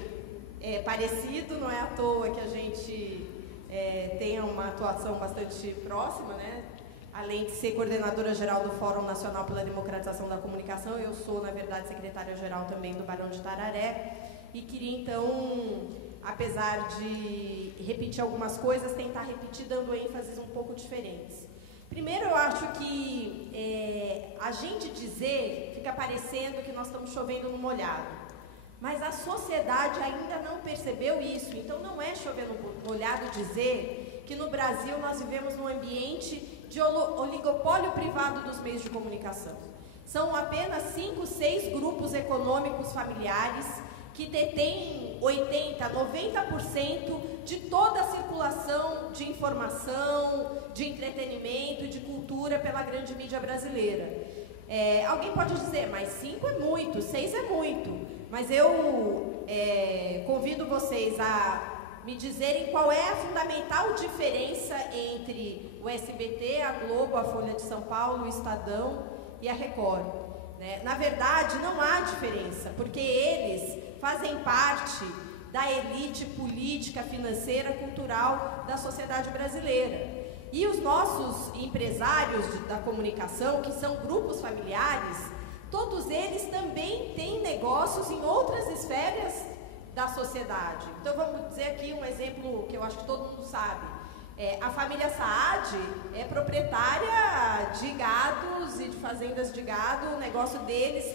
é parecido, não é à toa que a gente tenha uma atuação bastante próxima, né? Além de ser coordenadora-geral do Fórum Nacional pela Democratização da Comunicação, eu sou, na verdade, secretária-geral também do Barão de Tararé, e queria, então, apesar de repetir algumas coisas, tentar repetir dando ênfases um pouco diferentes. Primeiro, eu acho que a gente dizer, fica parecendo que nós estamos chovendo no molhado, mas a sociedade ainda não percebeu isso, então não é chover no molhado dizer que no Brasil nós vivemos num ambiente de oligopólio privado dos meios de comunicação. São apenas 5, 6 grupos econômicos familiares que detém 80%, 90% de toda a circulação de informação, de entretenimento e de cultura pela grande mídia brasileira. Alguém pode dizer, mas 5 é muito, 6 é muito, mas eu convido vocês a me dizerem qual é a fundamental diferença entre o SBT, a Globo, a Folha de São Paulo, o Estadão e a Record. Na verdade, não há diferença, porque eles fazem parte da elite política, financeira, cultural da sociedade brasileira. E os nossos empresários da comunicação, que são grupos familiares, todos eles também têm negócios em outras esferas da sociedade. Então vamos dizer aqui um exemplo que eu acho que todo mundo sabe. A família Saad é proprietária de gados e de fazendas de gado. O negócio deles,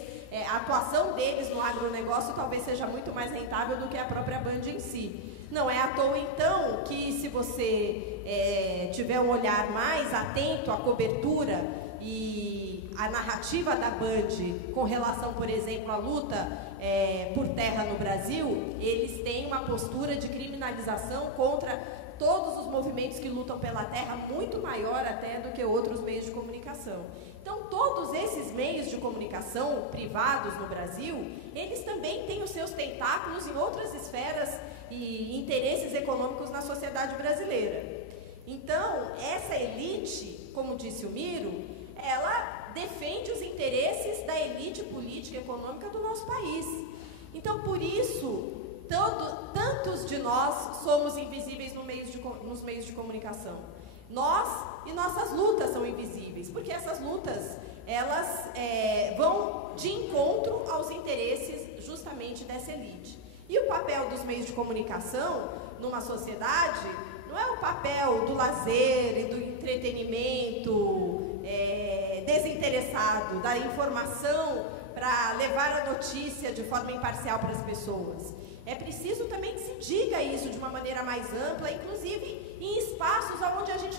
a atuação deles no agronegócio talvez seja muito mais rentável do que a própria Band em si. Não é à toa, então, que se você tiver um olhar mais atento à cobertura e à narrativa da Band com relação, por exemplo, à luta por terra no Brasil, eles têm uma postura de criminalização contra todos os movimentos que lutam pela terra, muito maior até do que outros meios de comunicação. Então, todos esses meios de comunicação privados no Brasil, eles também têm os seus tentáculos em outras esferas e interesses econômicos na sociedade brasileira. Então, essa elite, como disse o Miro, ela defende os interesses da elite política e econômica do nosso país. Então, por isso, tantos de nós somos invisíveis nos meios de comunicação. Nós e nossas lutas são invisíveis, porque essas lutas, elas vão de encontro aos interesses justamente dessa elite. E o papel dos meios de comunicação numa sociedade não é o papel do lazer e do entretenimento desinteressado, da informação para levar a notícia de forma imparcial para as pessoas. É preciso também que se diga isso de uma maneira mais ampla, inclusive em espaços onde a gente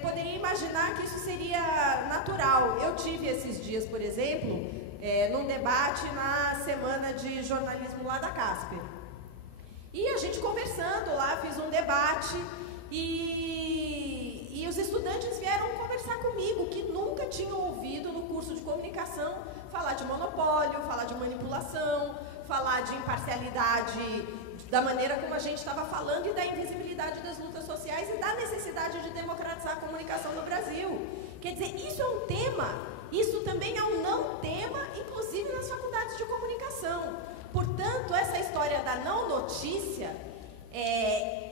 poderia imaginar que isso seria natural. Eu tive esses dias, por exemplo, num debate na semana de jornalismo lá da Casper. E a gente conversando lá, fiz um debate e os estudantes vieram conversar comigo, que nunca tinham ouvido no curso de comunicação falar de monopólio, falar de manipulação, falar de imparcialidade, da maneira como a gente estava falando e da invisibilidade das lutas sociais e da necessidade de democratizar a comunicação no Brasil. Quer dizer, isso é um tema, isso também é um não tema, inclusive nas faculdades de comunicação. Portanto, essa história da não notícia,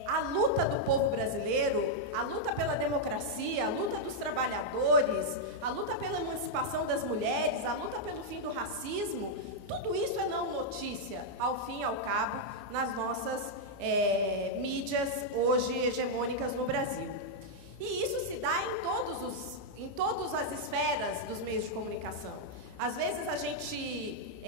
a luta do povo brasileiro, a luta pela democracia, a luta dos trabalhadores, a luta pela emancipação das mulheres, a luta pelo fim do racismo, tudo isso é não notícia, ao fim e ao cabo, nas nossas mídias hoje hegemônicas no Brasil. E isso se dá em todas as esferas dos meios de comunicação. Às vezes a gente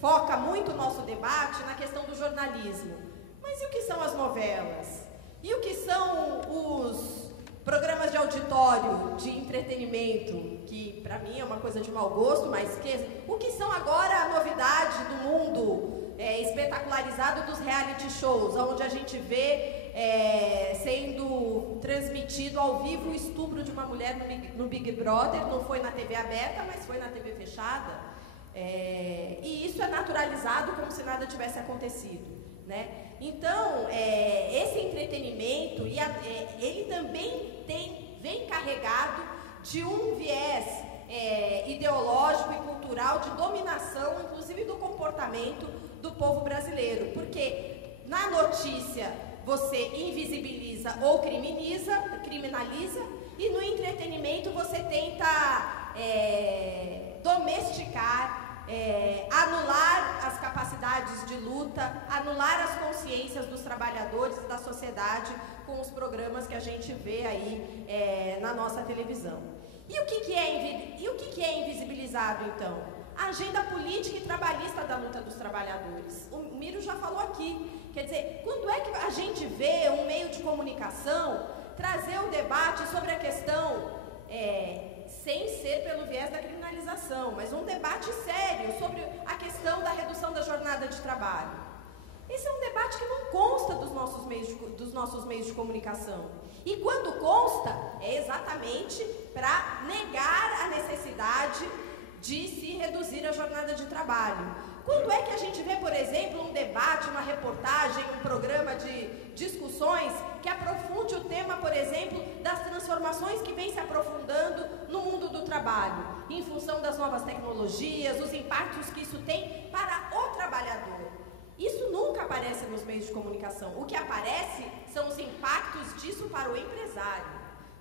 foca muito o nosso debate na questão do jornalismo. Mas e o que são as novelas? E o que são os programas de auditório, de entretenimento, que para mim é uma coisa de mau gosto, mas o que são agora a novidade do mundo espetacularizado dos reality shows, onde a gente vê sendo transmitido ao vivo o estupro de uma mulher no Big Brother, não foi na TV aberta, mas foi na TV fechada, e isso é naturalizado como se nada tivesse acontecido, né? Então, esse entretenimento, ele também vem carregado de um viés ideológico e cultural de dominação, inclusive do comportamento do povo brasileiro, porque na notícia você invisibiliza ou criminaliza, e no entretenimento você tenta domesticar, anular as capacidades de luta, anular as consciências dos trabalhadores e da sociedade com os programas que a gente vê aí na nossa televisão. E o que é invisibilizado, então? A agenda política e trabalhista da luta dos trabalhadores. O Miro já falou aqui. Quer dizer, quando é que a gente vê um meio de comunicação trazer o debate sobre a questão sem ser pelo viés da criminalização, mas um debate sério sobre a questão da redução da jornada de trabalho. Esse é um debate que não consta dos nossos meios de comunicação. E quando consta, é exatamente para negar a necessidade de se reduzir a jornada de trabalho. Quando é que a gente vê, por exemplo, um debate, uma reportagem, um programa de discussões que aprofunde o tema, por exemplo, das transformações que vem se aprofundando no mundo do trabalho, em função das novas tecnologias, os impactos que isso tem para o trabalhador? Isso nunca aparece nos meios de comunicação. O que aparece são os impactos disso para o empresário.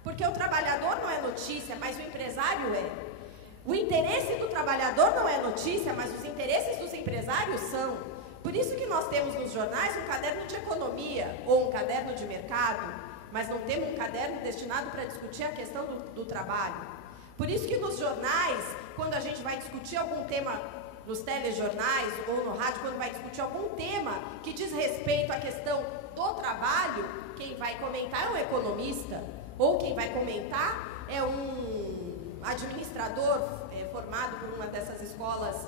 Porque o trabalhador não é notícia, mas o empresário é. O interesse do trabalhador não é notícia, mas os interesses dos empresários são. Por isso que nós temos nos jornais um caderno de economia ou um caderno de mercado, mas não temos um caderno destinado para discutir a questão do trabalho. Por isso que nos jornais, quando a gente vai discutir algum tema, nos telejornais ou no rádio, quando vai discutir algum tema que diz respeito à questão do trabalho, quem vai comentar é um economista, ou quem vai comentar é um administrador formado por uma dessas escolas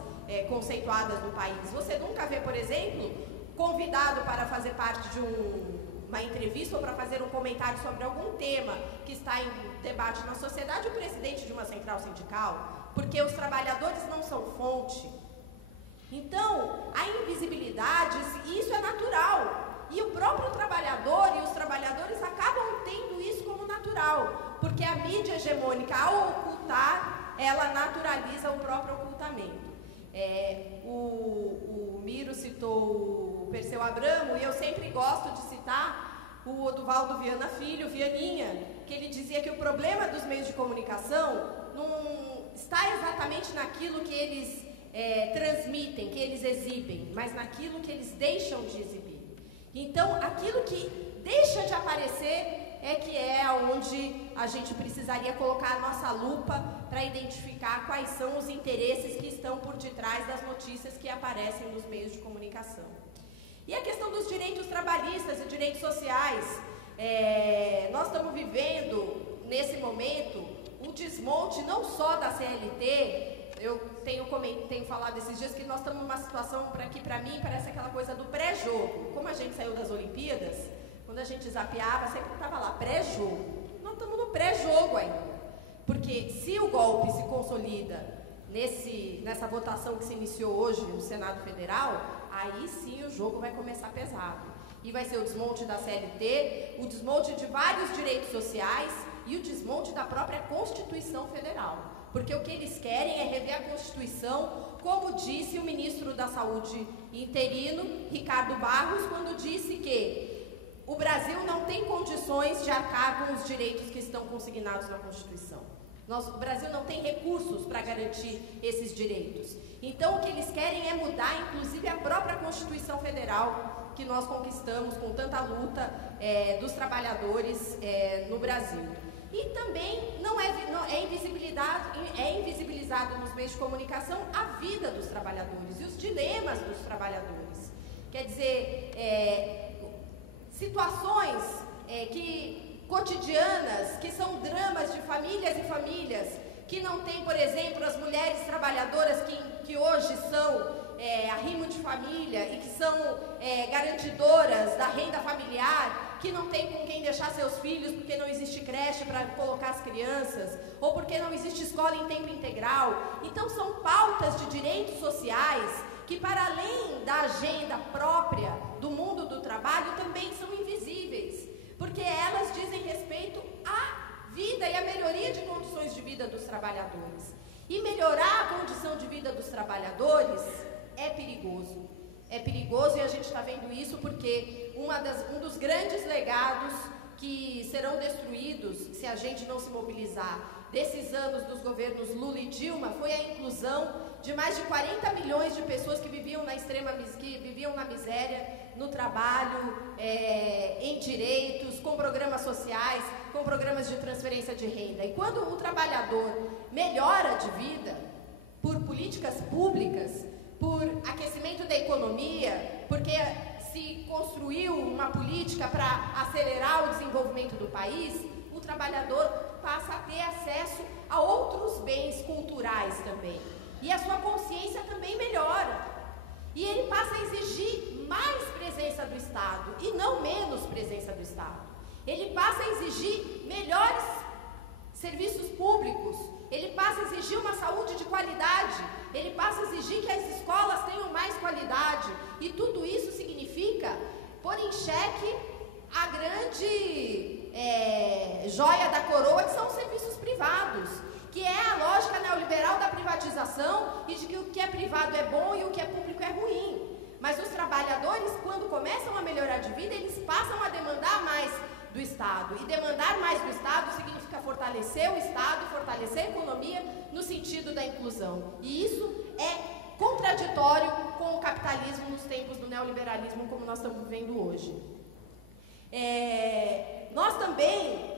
conceituadas no país. Você nunca vê, por exemplo, convidado para fazer parte de uma entrevista ou para fazer um comentário sobre algum tema que está em debate na sociedade, o presidente de uma central sindical, porque os trabalhadores não são fonte. Então, a invisibilidade, isso é natural. E o próprio trabalhador e os trabalhadores acabam tendo isso como natural, porque a mídia hegemônica, ao ocultar, ela naturaliza o próprio ocultamento. O Miro citou o Perseu Abramo, e eu sempre gosto de citar o Oduvaldo Viana Filho, Vianinha, que ele dizia que o problema dos meios de comunicação não está exatamente naquilo que eles transmitem, que eles exibem, mas naquilo que eles deixam de exibir. Então, aquilo que deixa de aparecer que é onde a gente precisaria colocar a nossa lupa para identificar quais são os interesses que estão por detrás das notícias que aparecem nos meios de comunicação. E a questão dos direitos trabalhistas e direitos sociais. Nós estamos vivendo, nesse momento, um desmonte não só da CLT. Eu tenho falado esses dias que nós estamos numa situação que para mim parece aquela coisa do pré-jogo. Como a gente saiu das Olimpíadas, quando a gente zapeava, sempre estava lá, pré-jogo. Nós estamos no pré-jogo ainda. Porque se o golpe se consolida nessa votação que se iniciou hoje no Senado Federal, aí sim o jogo vai começar pesado. E vai ser o desmonte da CLT, o desmonte de vários direitos sociais e o desmonte da própria Constituição Federal. Porque o que eles querem é rever a Constituição, como disse o ministro da Saúde interino, Ricardo Barros, quando disse que o Brasil não tem condições de arcar com os direitos que estão consignados na Constituição. O Brasil não tem recursos para garantir esses direitos. Então, o que eles querem é mudar, inclusive, a própria Constituição Federal que nós conquistamos com tanta luta dos trabalhadores no Brasil. E também é invisibilizado nos meios de comunicação a vida dos trabalhadores e os dilemas dos trabalhadores. Quer dizer, situações cotidianas, que são dramas de famílias e famílias, que não tem, por exemplo, as mulheres trabalhadoras que hoje são arrimo de família e que são garantidoras da renda familiar, que não tem com quem deixar seus filhos porque não existe creche para colocar as crianças, ou porque não existe escola em tempo integral. Então são pautas de direitos sociais que, para além da agenda própria do mundo do trabalho, também são invisíveis, porque elas dizem respeito à vida e à melhoria de condições de vida dos trabalhadores. E melhorar a condição de vida dos trabalhadores é perigoso. É perigoso, e a gente está vendo isso porque um dos grandes legados que serão destruídos se a gente não se mobilizar desses anos dos governos Lula e Dilma foi a inclusão de mais de 40 milhões de pessoas que viviam na miséria, no trabalho, em direitos, com programas sociais, com programas de transferência de renda. E quando o trabalhador melhora de vida por políticas públicas, por aquecimento da economia, porque se construiu uma política para acelerar o desenvolvimento do país, o trabalhador passa a ter acesso a outros traz também. E a sua consciência também melhora. E ele passa a exigir mais presença do Estado e não menos presença do Estado. Ele passa a exigir melhores serviços públicos, ele passa a exigir uma saúde de qualidade, ele passa a exigir que as escolas tenham mais qualidade, e tudo isso significa pôr em xeque a grande joia da coroa, que são os serviços privados, que é a lógica neoliberal da privatização e de que o que é privado é bom e o que é público é ruim. Mas os trabalhadores, quando começam a melhorar de vida, eles passam a demandar mais do Estado. E demandar mais do Estado significa fortalecer o Estado, fortalecer a economia no sentido da inclusão. E isso é contraditório com o capitalismo nos tempos do neoliberalismo, como nós estamos vivendo hoje. Nós também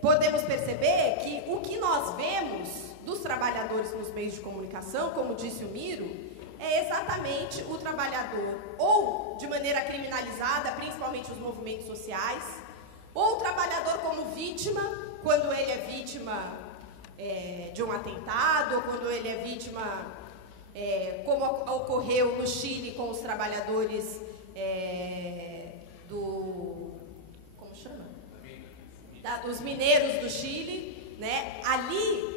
podemos perceber que o que nós vemos dos trabalhadores nos meios de comunicação, como disse o Miro, é exatamente o trabalhador ou de maneira criminalizada, principalmente os movimentos sociais, ou o trabalhador como vítima, quando ele é vítima de um atentado, ou quando ele é vítima, como ocorreu no Chile com os trabalhadores como chama? Os mineiros do Chile, né? Ali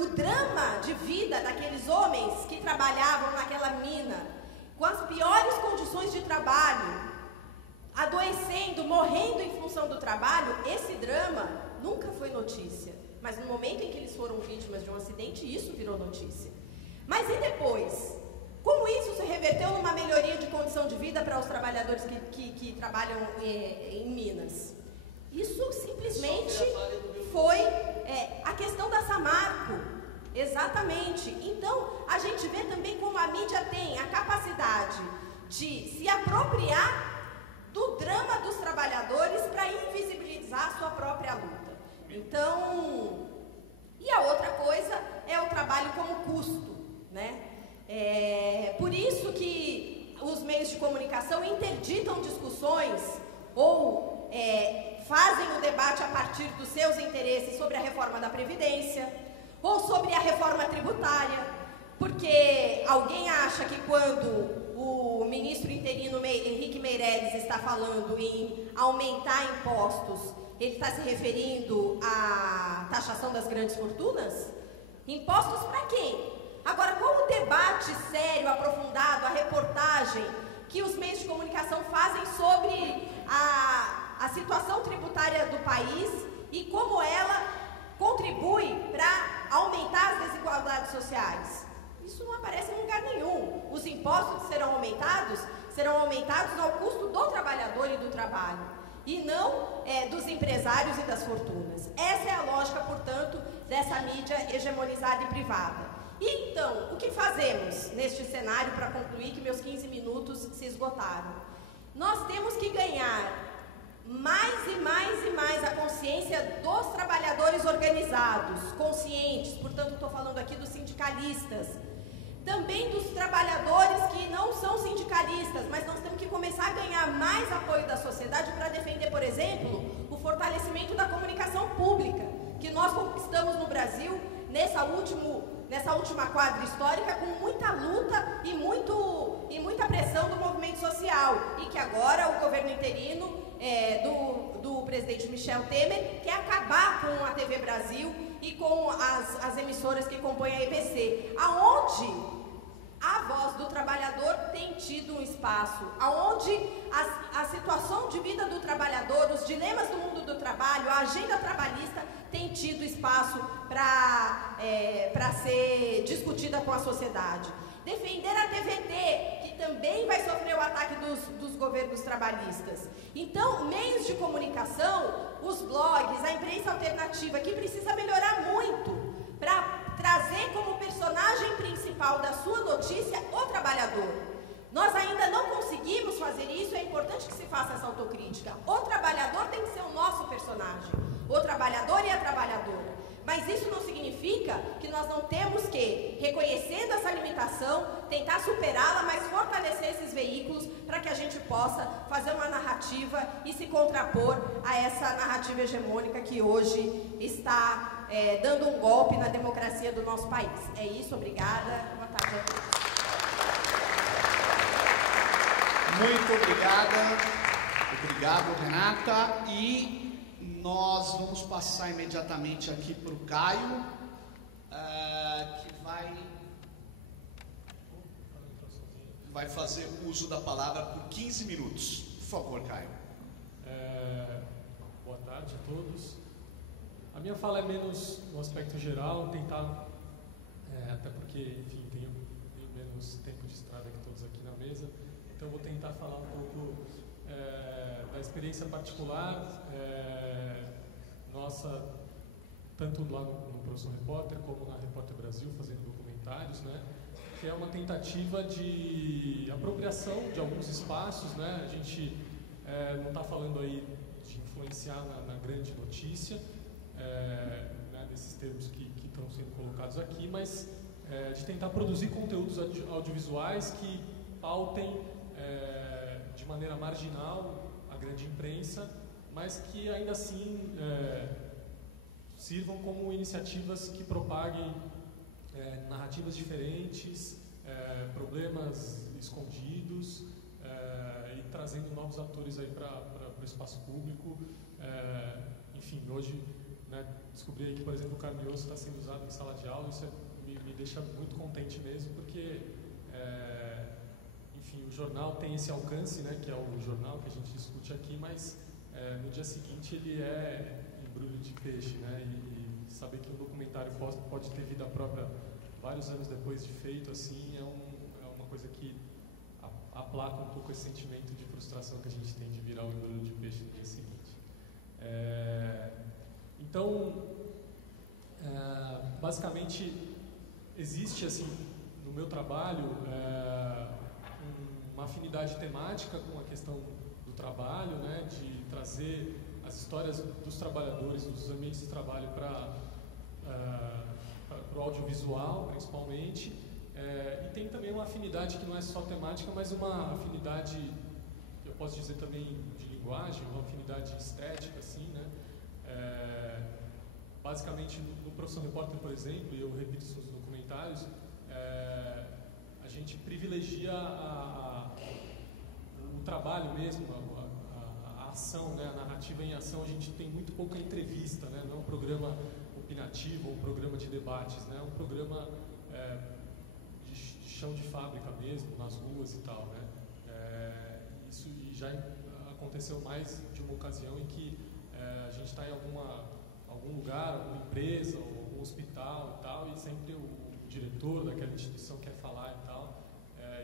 o drama de vida daqueles homens que trabalhavam naquela mina, com as piores condições de trabalho, adoecendo, morrendo em função do trabalho, esse drama nunca foi notícia. Mas no momento em que eles foram vítimas de um acidente, isso virou notícia. Mas e depois? Como isso se reverteu numa melhoria de condição de vida para os trabalhadores que trabalham em Minas? Isso simplesmente foi a questão da Samarco, exatamente. Então, a gente vê também como a mídia tem a capacidade de se apropriar do drama dos trabalhadores para invisibilizar a sua própria luta. Então, e a outra coisa é o trabalho como custo, né? Por isso que os meios de comunicação interditam discussões ou fazem o debate a partir dos seus interesses sobre a reforma da Previdência ou sobre a reforma tributária, porque alguém acha que quando o ministro interino Henrique Meirelles está falando em aumentar impostos, ele está se referindo à taxação das grandes fortunas? Impostos para quem? Agora, qual o debate sério, aprofundado, a reportagem que os meios de comunicação fazem sobre a situação tributária do país e como ela contribui para aumentar as desigualdades sociais? Isso não aparece em lugar nenhum. Os impostos serão aumentados ao custo do trabalhador e do trabalho, e não dos empresários e das fortunas. Essa é a lógica, portanto, dessa mídia hegemonizada e privada. E então, o que fazemos neste cenário para concluir que meus 15 minutos se esgotaram? Nós temos que ganhar mais e mais e mais a consciência dos trabalhadores organizados, conscientes, portanto estou falando aqui dos sindicalistas, também dos trabalhadores que não são sindicalistas, mas nós temos que começar a ganhar mais apoio da sociedade para defender, por exemplo, o fortalecimento da comunicação pública, que nós conquistamos no Brasil nessa última quadra histórica com muita luta e muita pressão do movimento social, e que agora o governo interino do presidente Michel Temer quer acabar com a TV Brasil e com as emissoras que compõem a EBC, aonde a voz do trabalhador tem tido um espaço, aonde a situação de vida do trabalhador, os dilemas do mundo do trabalho, a agenda trabalhista tem tido espaço para ser discutida com a sociedade. Defender a TVT, que também vai sofrer o ataque dos governos trabalhistas. Então, meios de comunicação, os blogs, a imprensa alternativa, que precisa melhorar muito para trazer como personagem principal da sua notícia o trabalhador. Nós ainda não conseguimos fazer isso, é importante que se faça essa autocrítica. O trabalhador tem que ser o nosso personagem, o trabalhador e a trabalhadora. Mas isso não significa que nós não temos que, reconhecendo essa limitação, tentar superá-la, mas fortalecer esses veículos para que a gente possa fazer uma narrativa e se contrapor a essa narrativa hegemônica que hoje está dando um golpe na democracia do nosso país. É isso, obrigada. Boa tarde a todos. Muito obrigado, Renata. E nós vamos passar imediatamente aqui para o Caio, que vai fazer uso da palavra por 15 minutos. Por favor, Caio. Boa tarde a todos. A minha fala é menos no aspecto geral, tentar, até porque, enfim, tenho menos tempo de estrada que todos aqui na mesa, então vou tentar falar um pouco da experiência particular nossa, tanto lá no Professor Repórter como na Repórter Brasil, fazendo documentários, né, que é uma tentativa de apropriação de alguns espaços, né. A gente não está falando aí de influenciar na grande notícia, né, desses termos que estão sendo colocados aqui, mas de tentar produzir conteúdos audiovisuais que pautem de maneira marginal a grande imprensa, mas que ainda assim sirvam como iniciativas que propaguem narrativas diferentes, problemas escondidos, e trazendo novos atores aí para o espaço público. Enfim, hoje, né, descobri aí que, por exemplo, o carne e osso está sendo usado em sala de aula. Isso me deixa muito contente mesmo, porque enfim, o jornal tem esse alcance, né, que é o jornal que a gente discute aqui, mas no dia seguinte ele é embrulho de peixe, né, e saber que um documentário pode ter vida própria vários anos depois de feito, assim, é uma coisa que aplaca um pouco esse sentimento de frustração que a gente tem de virar o embrulho de peixe no dia seguinte. Então, basicamente, existe, assim, no meu trabalho, uma afinidade temática com a questão do trabalho, né, de trazer as histórias dos trabalhadores, dos ambientes de trabalho para o audiovisual, principalmente, e tem também uma afinidade que não é só temática, mas uma afinidade, eu posso dizer também de linguagem, uma afinidade estética, assim, né. Basicamente, no Professor Repórter, por exemplo, e eu repito isso nos documentários, a gente privilegia o trabalho mesmo, a ação, né, a narrativa em ação. A gente tem muito pouca entrevista, né, não é um programa opinativo ou um programa de debates, né, é um programa de chão de fábrica mesmo, nas ruas e tal, né. Isso já aconteceu mais de uma ocasião em que a gente está em algum lugar, alguma empresa, ou algum hospital e tal, e sempre o diretor daquela instituição quer falar e tal.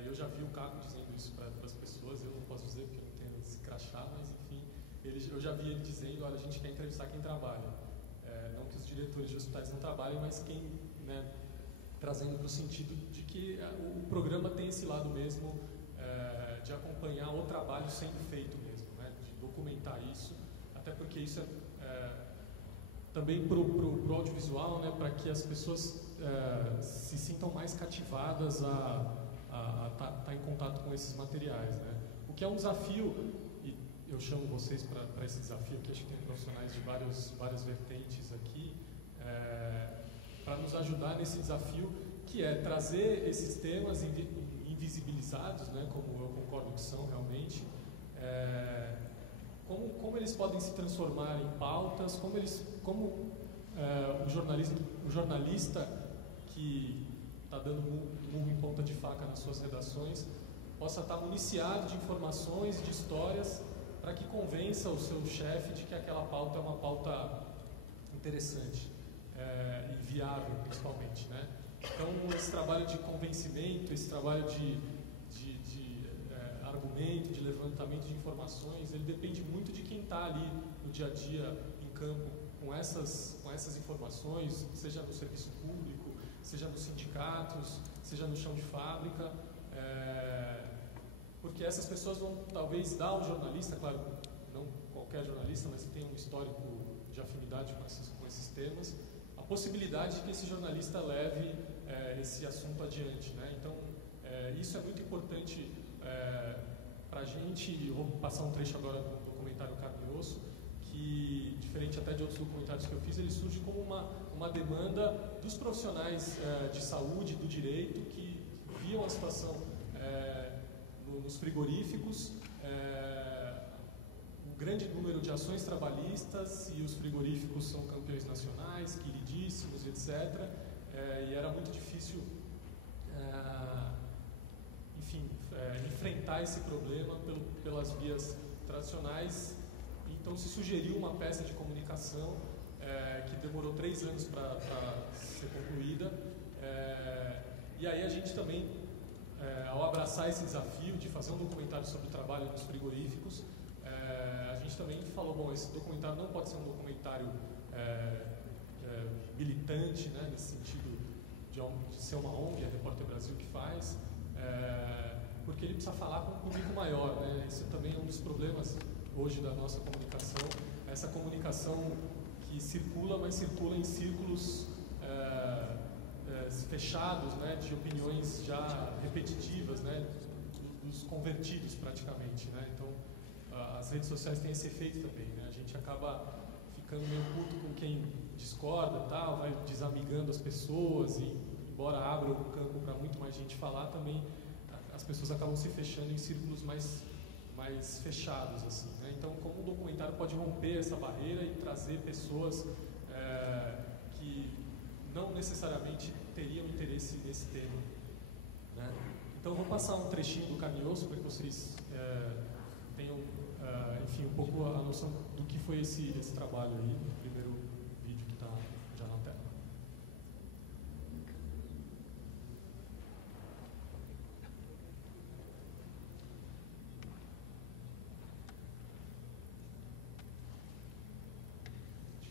Eu já vi o Caco dizendo isso para as pessoas, eu não posso dizer porque eu não tenho esse crachá, mas enfim, eu já vi ele dizendo, olha, a gente quer entrevistar quem trabalha. Não que os diretores de hospitais não trabalhem, mas quem, né, trazendo para o sentido de que o programa tem esse lado mesmo de acompanhar o trabalho sendo feito mesmo, né, de documentar isso, até porque isso também para o audiovisual, né, para que as pessoas se sintam mais cativadas a estar em contato com esses materiais, né. O que é um desafio, e eu chamo vocês para esse desafio, que acho que tem profissionais de várias vertentes aqui, para nos ajudar nesse desafio, que é trazer esses temas invisibilizados, né, como eu concordo que são realmente, como eles podem se transformar em pautas, como o jornalista que está dando murro em ponta de faca nas suas redações possa estar municiado de informações, de histórias, para que convença o seu chefe de que aquela pauta é uma pauta interessante e viável, principalmente, né? Então, esse trabalho de convencimento, esse trabalho de argumento, de levantamento de informações, ele depende muito de quem está ali no dia a dia, em campo, com essas informações, seja no serviço público, seja nos sindicatos, seja no chão de fábrica, porque essas pessoas vão talvez dar ao jornalista, claro, não qualquer jornalista, mas que tem um histórico de afinidade com esses temas, a possibilidade de que esse jornalista leve esse assunto adiante, né? Então, isso é muito importante para a gente. Eu vou passar um trecho agora do documentário Carne e Osso, que, diferente até de outros documentários que eu fiz, ele surge como uma demanda dos profissionais de saúde, do direito, que viam a situação nos frigoríficos, um grande número de ações trabalhistas, e os frigoríficos são campeões nacionais, queridíssimos, etc. E era muito difícil, enfrentar esse problema pelas vias tradicionais. Então se sugeriu uma peça de comunicação que demorou 3 anos para ser concluída. E aí a gente também, ao abraçar esse desafio de fazer um documentário sobre o trabalho nos frigoríficos, a gente também falou, bom, esse documentário não pode ser um documentário militante, né, nesse sentido de ser uma ONG, a Repórter Brasil que faz, porque ele precisa falar com um público maior, né? Isso também é um dos problemas hoje da nossa comunicação, essa comunicação que circula, mas circula em círculos fechados, né, de opiniões já repetitivas, né, dos convertidos praticamente, né? Então, as redes sociais têm esse efeito também, né? A gente acaba ficando meio puto com quem discorda, tal, vai desamigando as pessoas, e embora abra o campo para muito mais gente falar, também as pessoas acabam se fechando em círculos mais fechados, assim, né? Então, como um documentário pode romper essa barreira e trazer pessoas que não necessariamente teriam interesse nesse tema, né? Então, vou passar um trechinho do Carne e Osso para que vocês tenham, enfim, um pouco a noção do que foi esse trabalho aí, no primeiro vídeo que está já na tela.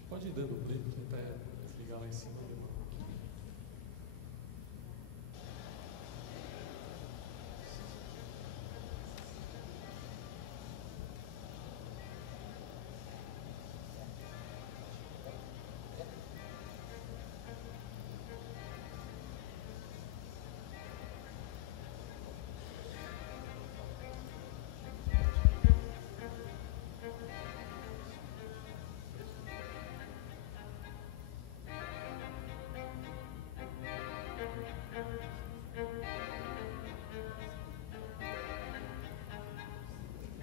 Pode ir dando play, tentar desligar lá em cima.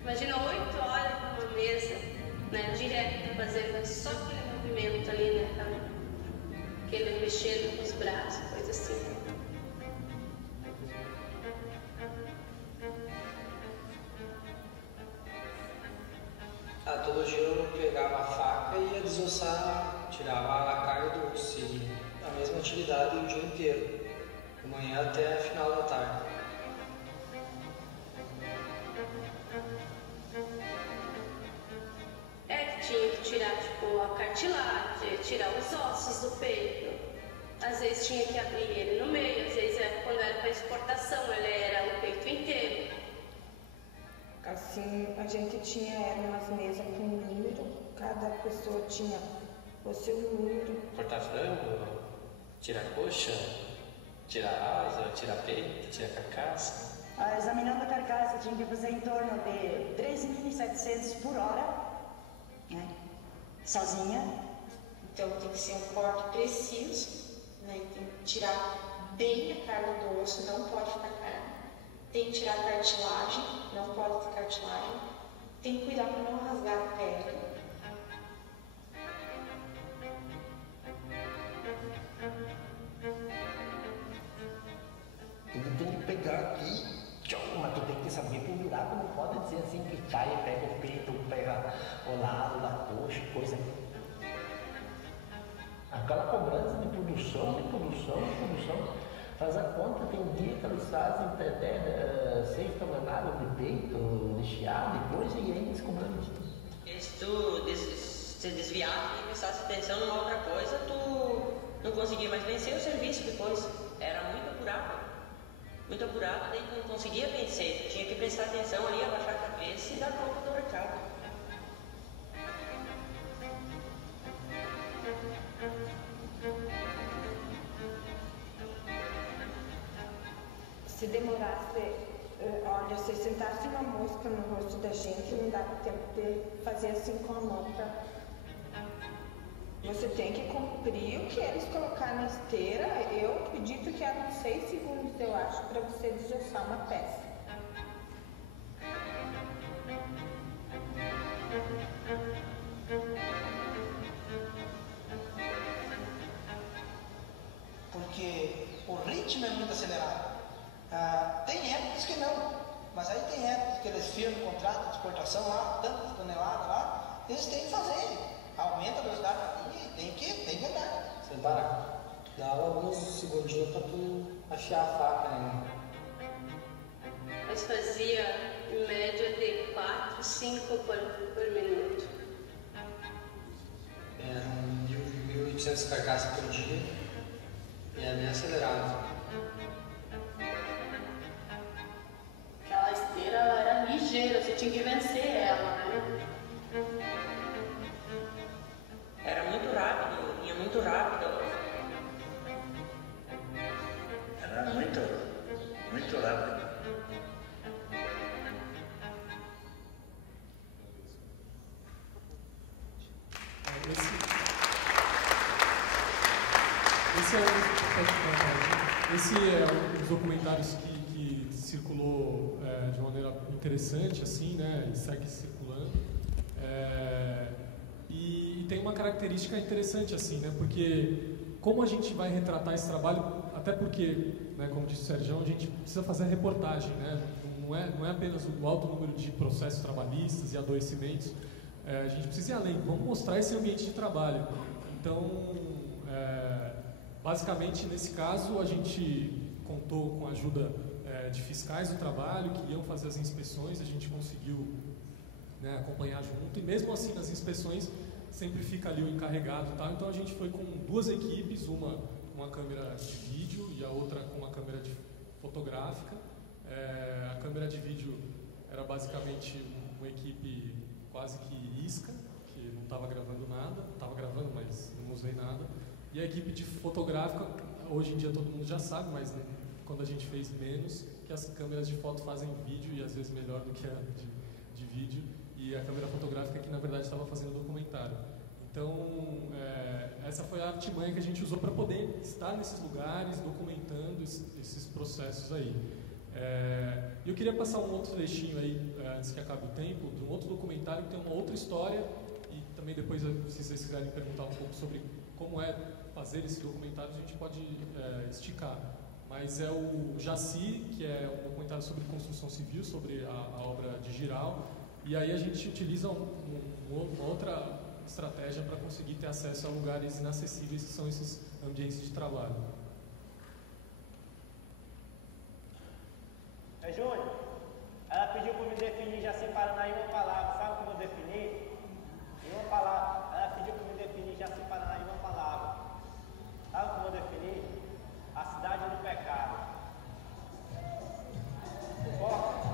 Imagina 8 horas numa mesa, né, direto, fazendo só aquele movimento ali, né, aquele mexendo com os braços, coisa assim. Todo dia eu pegava a faca e ia desossar, tirava a carne do osso, e a mesma atividade o dia inteiro, de manhã até a final da tarde. Tinha que tirar, tipo, a cartilagem, tirar os ossos do peito. Às vezes tinha que abrir ele no meio, às vezes quando era para exportação, ele era o peito inteiro. Assim, a gente tinha umas mesas com número, cada pessoa tinha o seu número. Cortar frango, tirar coxa, tirar asa, tirar peito, tirar carcaça. Examinando a carcaça, tinha que fazer em torno de 3.700 por hora, né? Sozinha. Então tem que ser um corte preciso, né? Tem que tirar bem a carne do osso, não pode ficar carne. Tem que tirar a cartilagem, não pode ter cartilagem. Tem que cuidar para não rasgar a pele. Tem que pegar aqui, mas tu tem que saber pendurar, tu não pode dizer assim que cai, pega o peito, pega o lado da coxa, coisa. Aquela cobrança de produção, faz a conta, tem dia que eles fazem até 6 toneladas de peito, de chiado e coisa, e ainda eles cobrando isso. E se tu se desviar e prestasse atenção numa outra coisa, tu não conseguia mais vencer o serviço depois. Era muito apurado, daí tu não conseguia vencer. Tu tinha que prestar atenção ali, abaixar a cabeça e dar conta do recado. Se demorasse, olha, se sentasse uma mosca no rosto da gente, não dava tempo de fazer assim com a mão pra... Você tem que cumprir o que eles colocaram na esteira. Eu acredito que eram 6 segundos, eu acho, para você desossar uma peça. Porque o ritmo é muito acelerado. Tem épocas que não, mas aí tem épocas que eles firmam o contrato de exportação lá, tantas toneladas lá, eles têm que fazer. Aumenta a velocidade da linha e tem que andar. Você dá alguns segundinhos para tu afiar a faca, né? Mas fazia em média de 4, 5 por minuto. É 1.800 carcaças por dia. E é bem acelerado. Aquela esteira ela era ligeira, você tinha que vencer ela, né? Era muito rápido, ia muito rápido. Era muito rápido. Esse é um dos documentários que circulou de maneira interessante, assim, né? E segue circulando. E tem uma característica interessante, assim, né? Porque como a gente vai retratar esse trabalho, até porque, né, como disse o Sérgio, a gente precisa fazer a reportagem, né? Não é apenas o alto número de processos trabalhistas e adoecimentos. A gente precisa ir além. Vamos mostrar esse ambiente de trabalho. Então, basicamente, nesse caso, a gente contou com a ajuda de fiscais do trabalho que iam fazer as inspeções. A gente conseguiu, né, acompanhar junto. E mesmo assim, nas inspeções, sempre fica ali o encarregado e tal. Então, a gente foi com 2 equipes, uma com uma câmera de vídeo e a outra com uma câmera fotográfica. A câmera de vídeo era basicamente uma equipe quase que isca, que não estava gravando nada, estava gravando, mas não usei nada. E a equipe de fotográfica, hoje em dia todo mundo já sabe, mas né, quando a gente fez menos, que as câmeras de foto fazem vídeo e às vezes melhor do que a de vídeo, e a câmera fotográfica que na verdade estava fazendo documentário. Então, essa foi a artimanha que a gente usou para poder estar nesses lugares, documentando esses processos aí. Eu queria passar um outro trechinho aí, antes que acabe o tempo, de um outro documentário que tem uma outra história, e também depois, se vocês quiserem perguntar um pouco sobre como é fazer esse documentário, a gente pode esticar. Mas é o Jaci, que é um documentário sobre construção civil, sobre a obra de Giral, e aí a gente utiliza uma outra estratégia para conseguir ter acesso a lugares inacessíveis, que são esses ambientes de trabalho. Júnior, ela pediu para me definir Jaci Paraná em uma palavra. Sabe o que eu vou definir? Em uma palavra. Ela pediu para me definir Jaci Paraná em uma palavra. Sabe o que eu vou definir? A cidade do pecado. Foca.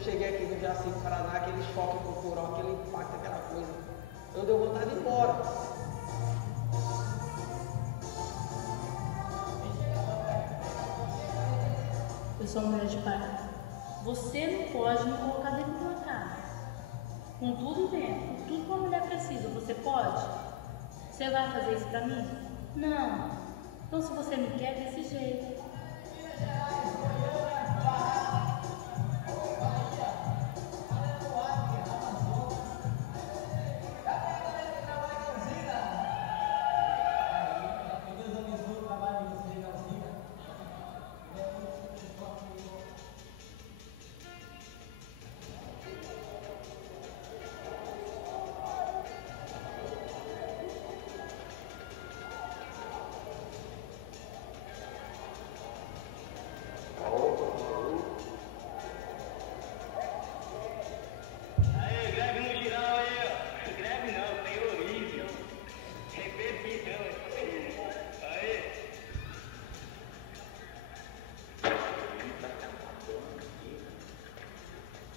Cheguei aqui no Jaci Paraná, aquele choque cultural, aquele impacto, aquela coisa. Eu dei vontade de ir embora. Eu sou mulher de Pará. Você não pode me colocar dentro de uma casa. Com tudo dentro, com tudo que uma mulher precisa. Você pode? Você vai fazer isso pra mim? Não. Então se você me quer, desse jeito. Oh.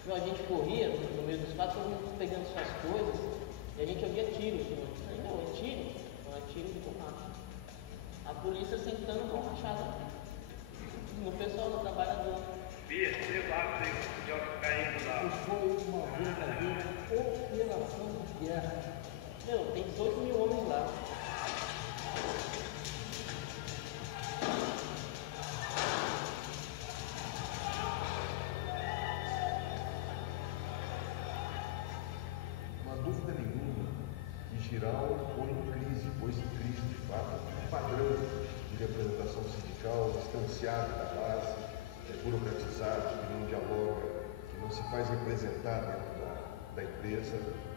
Então, a gente corria no meio dos fatos, todo mundo pegando suas coisas, e a gente ouvia tiros. Não, é tiro? Não é tiro de borracha. A polícia sentando com a machada no pessoal, no trabalhador. Foi uma verdadeira operação de guerra. Meu, tem 18 mil homens lá. Não há dúvida nenhuma que Giral põe em crise, pôs em crise de fato um padrão de representação sindical distanciado da base, burocratizado, que não dialoga, que não se faz representar dentro da empresa.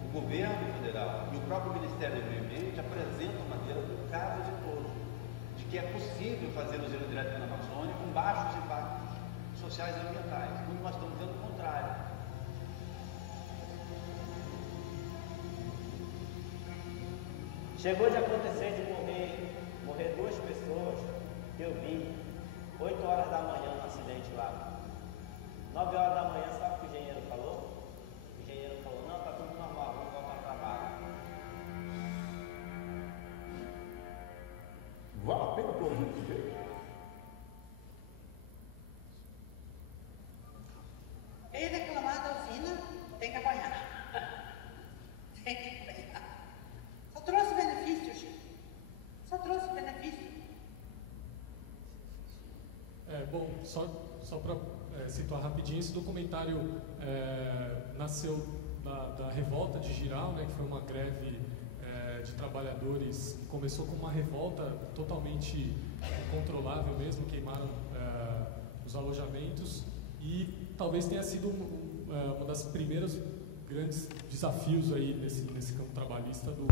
O governo federal e o próprio Ministério do Meio Ambiente apresentam maneira do caso de todos, de que é possível fazer o zero direto na Amazônia com baixos impactos sociais e ambientais, quando nós estamos vendo o contrário. Chegou de acontecer de morrer 2 pessoas, que eu vi, 8 horas da manhã no acidente lá. 9 horas da manhã, sabe o que o engenheiro falou? O engenheiro falou, não, tá tudo normal, vamos voltar ao trabalho. Vale a pena pelo menos ver. Ele reclamar da usina, tem que apanhar. Tem que apanhar. Só trouxe benefício, Chico. Só trouxe benefício. Bom, só para situar rapidinho, esse documentário nasceu da revolta de Giral, né, que foi uma greve de trabalhadores que começou com uma revolta totalmente incontrolável mesmo, queimaram os alojamentos e talvez tenha sido uma das primeiras grandes desafios aí nesse campo trabalhista do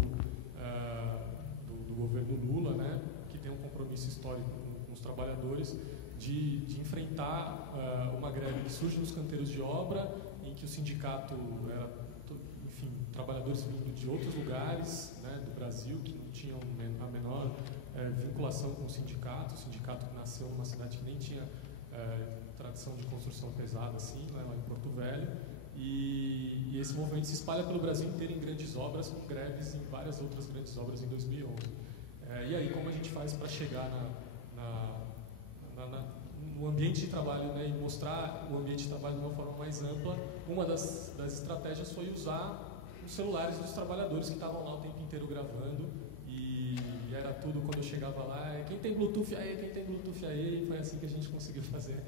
governo Lula, né, que tem um compromisso histórico com os trabalhadores de enfrentar uma greve que surge nos canteiros de obra, em que o sindicato era, enfim, trabalhadores vindo de outros lugares, né, do Brasil, que não tinham a menor vinculação com o sindicato que nasceu numa cidade que nem tinha tradição de construção pesada assim, né, lá em Porto Velho, e esse movimento se espalha pelo Brasil inteiro em grandes obras, com greves em várias outras grandes obras em 2011. E aí, como a gente faz para chegar no ambiente de trabalho, né, e mostrar o ambiente de trabalho de uma forma mais ampla? Uma das estratégias foi usar os celulares dos trabalhadores que estavam lá o tempo inteiro gravando, e era tudo, quando eu chegava lá, quem tem Bluetooth aí, quem tem Bluetooth aí, e foi assim que a gente conseguiu fazer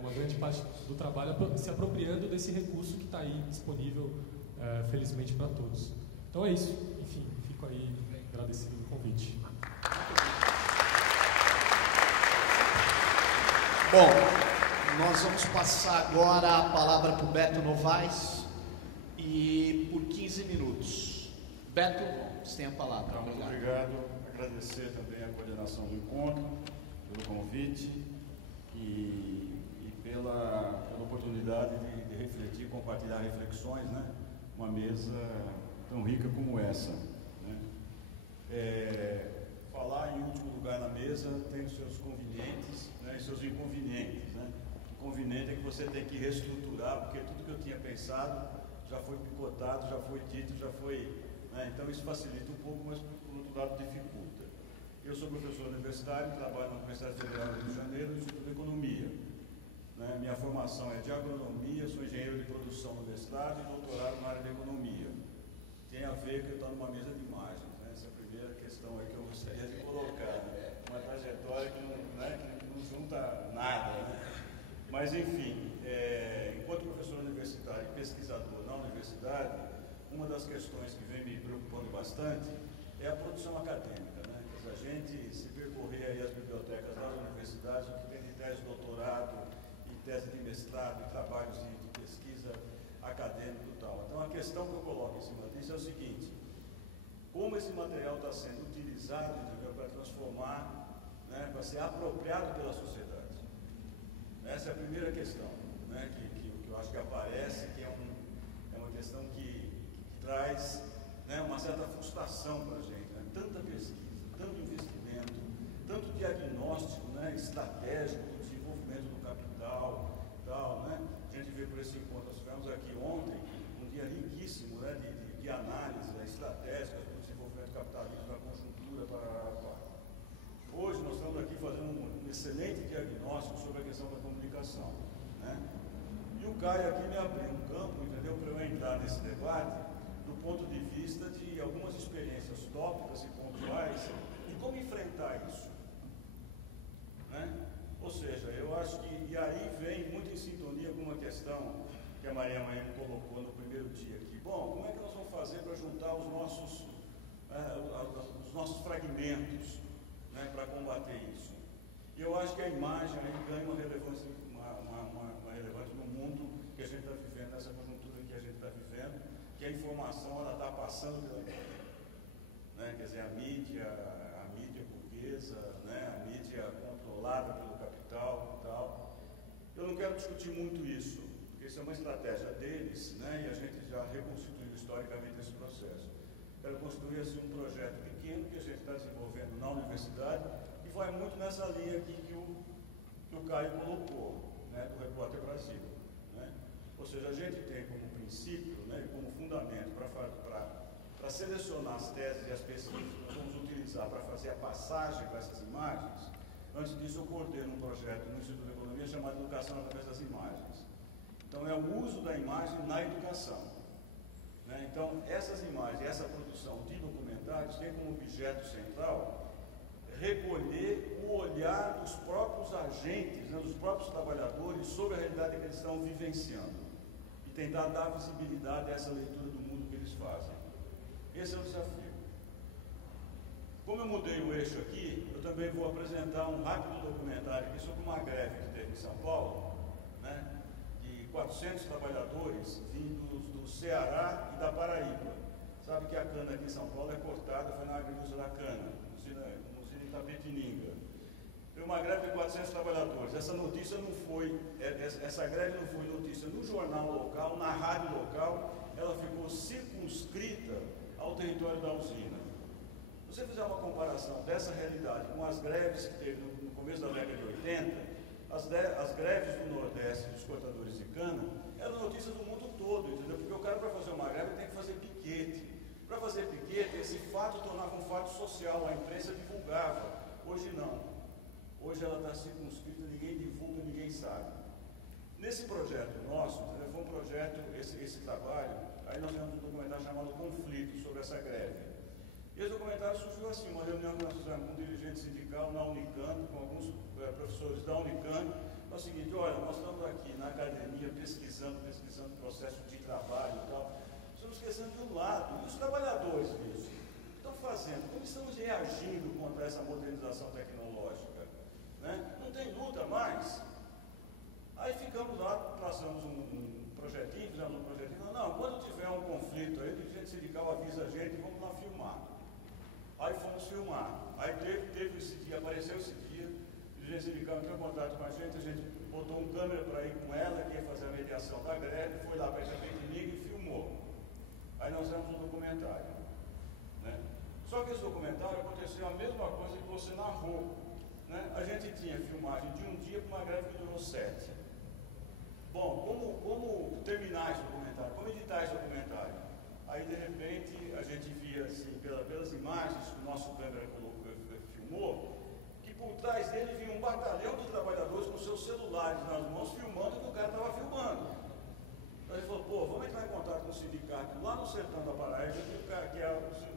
uma grande parte do trabalho, se apropriando desse recurso que está aí disponível, felizmente, para todos. Então é isso, enfim, fico aí agradecido pelo convite. Bom, nós vamos passar agora a palavra para o Beto Novaes e por 15 minutos. Beto, você tem a palavra. Então, muito obrigado. Agradecer também a coordenação do encontro, pelo convite e pela oportunidade de refletir, compartilhar reflexões, né? Uma mesa tão rica como essa, né? Falar em último lugar na mesa tem os seus convenientes, né, e seus inconvenientes, né? O conveniente é que você tem que reestruturar, porque tudo que eu tinha pensado já foi picotado, já foi dito, já foi, né? Então isso facilita um pouco, mas por outro lado dificulta. Eu sou professor universitário, trabalho na Universidade Federal do Rio de Janeiro, no Instituto de Economia, né? Minha formação é de agronomia, sou engenheiro de produção no mestrado e doutorado na área de economia. Tem a ver que eu estou numa mesa de imagens, né? Essa é a primeira questão aí que eu gostaria de colocar, né? Uma trajetória que não junta nada, né? Mas enfim, enquanto professor universitário e pesquisador na universidade, uma das questões que vem me preocupando bastante é a produção acadêmica, né? A gente se percorrer aí as bibliotecas das universidades, o que tem de tese de doutorado, e tese de mestrado, e trabalhos de pesquisa acadêmico e tal. Então, a questão que eu coloco em cima disso é o seguinte: como esse material está sendo utilizado, entendeu, para transformar, né, para ser apropriado pela sociedade. Essa é a primeira questão, né, que eu acho que aparece, que é uma questão que traz, né, uma certa frustração para a gente, né? Tanta pesquisa, tanto investimento, tanto diagnóstico, né, estratégico do desenvolvimento do capital, tal, né? A gente vê por esse encontro, nós tivemos aqui ontem um dia riquíssimo, né, de análise, né, estratégicas do desenvolvimento do capitalismo, da conjuntura para. Hoje nós estamos aqui fazendo um excelente diagnóstico sobre a questão da comunicação, né? E o Caio aqui me abriu um campo, entendeu, para eu entrar nesse debate do ponto de vista de algumas experiências tópicas e pontuais de como enfrentar isso, né? Ou seja, eu acho que, e aí vem muito em sintonia com uma questão que a Maria Maene colocou no primeiro dia aqui. Bom, como é que nós vamos fazer para juntar os nossos fragmentos, né, para combater isso? E eu acho que a imagem aí ganha uma relevância, uma relevância no mundo que a gente está vivendo, nessa conjuntura que a gente está vivendo, que a informação ela está passando pela mídia, né? Quer dizer, a mídia burguesa, né? A mídia controlada pelo capital e tal. Eu não quero discutir muito isso, porque isso é uma estratégia deles, né? E a gente já reconstituiu historicamente esse processo. Quero construir assim um projeto pequeno que a gente está desenvolvendo na universidade, e vai muito nessa linha aqui que o Caio colocou, né, do Repórter Brasil, né? Ou seja, a gente tem como princípio, né, como fundamento para selecionar as teses e as pesquisas que nós vamos utilizar para fazer a passagem para essas imagens. Antes disso, eu coordeno um projeto no Instituto de Economia chamado Educação através das Imagens. Então, é o uso da imagem na educação, né? Então, essas imagens, essa produção de documentários tem como objeto central recolher o olhar dos próprios agentes, né, dos próprios trabalhadores sobre a realidade que eles estão vivenciando e tentar dar visibilidade a essa leitura do mundo que eles fazem. Esse é o desafio. Como eu mudei o eixo aqui, eu também vou apresentar um rápido documentário aqui sobre uma greve que teve em São Paulo, né, de 400 trabalhadores vindos do Ceará e da Paraíba. Sabe que a cana aqui em São Paulo é cortada, foi na agricultura da cana, usina Tapetininga. Foi uma greve de 400 trabalhadores. Essa notícia não foi, essa greve não foi notícia no jornal local, na rádio local, ela ficou circunscrita ao território da usina. Se você fizer uma comparação dessa realidade com as greves que teve no começo da década de 80, as greves do Nordeste dos cortadores de cana eram notícias do mundo todo, entendeu? Porque o cara, para fazer uma greve, tem que fazer piquete. Para fazer piquete, esse fato tornava um fato social, a imprensa divulgava. Hoje não. Hoje ela está circunscrita, ninguém divulga, ninguém sabe. Nesse projeto nosso, foi um projeto, esse trabalho, aí nós temos um documentário chamado Conflito, sobre essa greve. E esse documentário surgiu assim, uma reunião que nós fizemos com um dirigente sindical na Unicamp, com alguns professores da Unicamp. É o seguinte: olha, nós estamos aqui na academia pesquisando o processo de trabalho e tal. Estamos esquecendo de um lado, e os trabalhadores disso? O que estão fazendo? Como estamos reagindo contra essa modernização tecnológica? Né? Não tem luta mais? Aí ficamos lá, traçamos um projetinho, fizemos um projetinho. Não, quando tiver um conflito aí, o dirigente sindical avisa a gente e vamos lá filmar. Aí fomos filmar. Aí teve esse dia, apareceu esse dia, o dirigente sindical entrou em contato com a gente botou um câmera para ir com ela, que ia fazer a mediação da greve, foi lá para Itapetininga e filmou. Aí nós vemos um documentário, né? Só que esse documentário aconteceu a mesma coisa que você narrou, né? A gente tinha filmagem de um dia para uma greve que durou 7. Bom, como terminar esse documentário? Como editar esse documentário? Aí, de repente, a gente via, assim, pelas imagens que o nosso câmera filmou, que por trás dele vinha um batalhão de trabalhadores com seus celulares nas mãos, filmando o que o cara estava filmando. Então ele falou: pô, vamos entrar em contato com o sindicato lá no sertão da Paraíba,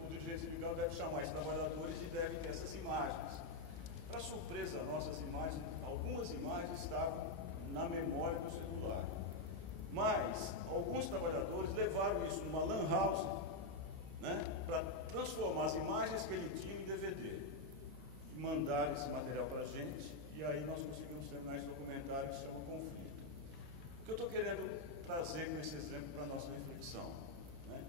o dirigente sindical deve chamar esses trabalhadores e deve ter essas imagens. Para surpresa nossa, algumas imagens estavam na memória do celular. Mas alguns trabalhadores levaram isso numa lan house, né, para transformar as imagens que ele tinha em DVD e mandar esse material para a gente, e aí nós conseguimos terminar esse documentário que se chama Conflito. O que eu estou querendo trazer com esse exemplo para a nossa reflexão, né?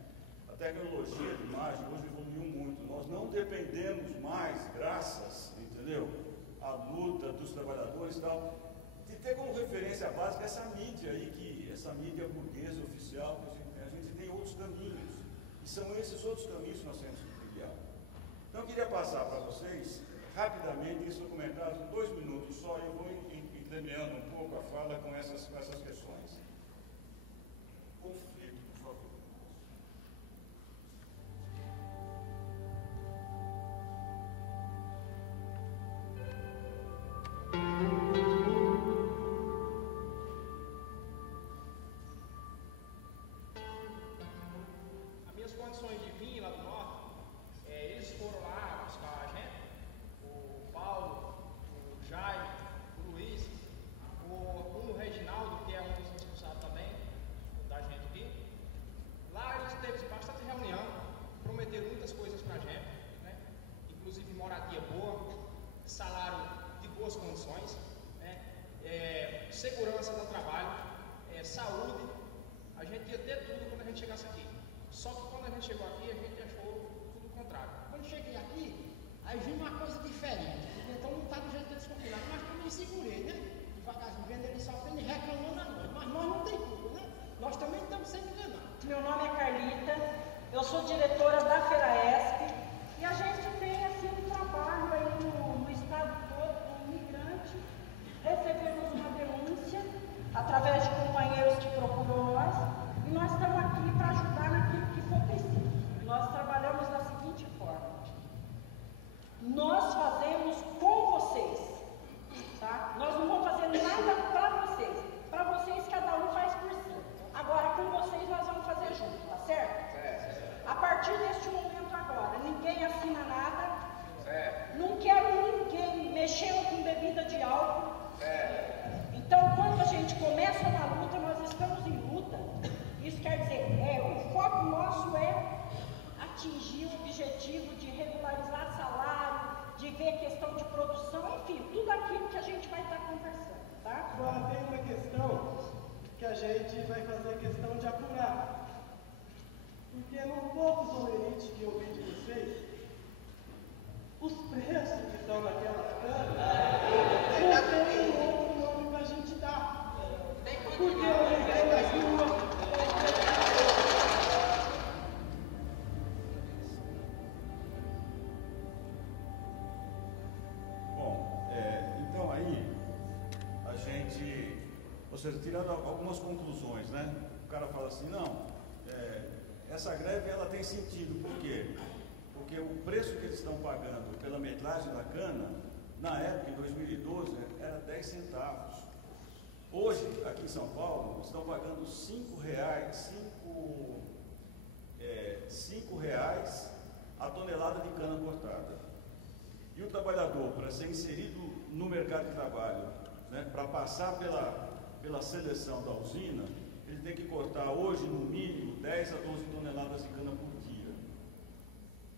A tecnologia de imagem hoje evoluiu muito. Nós não dependemos mais, graças, entendeu, à luta dos trabalhadores e tal, de ter como referência básica essa mídia aí, essa mídia burguesa oficial, que a gente tem outros caminhos. E são esses outros caminhos que nós temos que trilhar. Então eu queria passar para vocês, rapidamente, esse documentário, em 2 minutos só, e eu vou entremeando um pouco a fala com essas questões. Conflito, por favor. As minhas condições de vir lá do norte, eles foram lá buscar a gente, o Paulo, o Jaime, o Luiz, o Reginaldo, que é um dos responsáveis também da gente aqui. Lá eles teve bastante reunião, prometeram muitas coisas pra gente, né? Inclusive moradia boa, salário de boas condições, né? Segurança do trabalho, saúde. A gente ia ter tudo quando a gente chegasse aqui. Só que quando a gente chegou aqui, a gente achou tudo o contrário. Quando cheguei aqui, aí vi uma coisa diferente. Então não está do jeito que eles combinaram, mas também segurei, né? Devagarzinho, vendo eles sofrendo e reclamando a nós. Mas nós não tem culpa, né? Nós também estamos sendo enganados. Meu nome é Carlita, eu sou diretora da FERAESP e a gente tem assim um trabalho aí no estado todo como migrante. Recebemos uma denúncia através de companheiros que procuram nós e nós estamos aqui para ajudar naquilo que for preciso. Nós trabalhamos da seguinte forma: nós fazemos com vocês, tá? Nós não vamos fazer nada para vocês cada um faz por si. Agora com vocês nós vamos fazer junto, tá certo? A partir deste momento agora, ninguém assina nada, não quero ninguém mexendo com bebida de álcool. Então, quando a gente começa uma luta, nós estamos em luta. Isso quer dizer, o foco nosso é atingir o objetivo de regularizar salário, de ver questão de produção, enfim, tudo aquilo que a gente vai estar conversando, tá? Agora tem uma questão que a gente vai fazer questão de apurar. Porque no pouco Zolerite que eu vi de vocês, os preços que estão naquelas canas, não tem um outro nome pra gente dar. Porque eu vendei as duas. Bom, então aí, a gente, ou seja, tirando algumas conclusões, né? O cara fala assim, não, essa greve ela tem sentido, por quê? Porque o preço que eles estão pagando pela metragem da cana, na época, em 2012, era 10 centavos. Hoje, aqui em São Paulo, estão pagando R$5 a tonelada de cana cortada. E o trabalhador, para ser inserido no mercado de trabalho, né, para passar pela seleção da usina, ele tem que cortar hoje, no mínimo, 10 a 12 toneladas de cana por dia.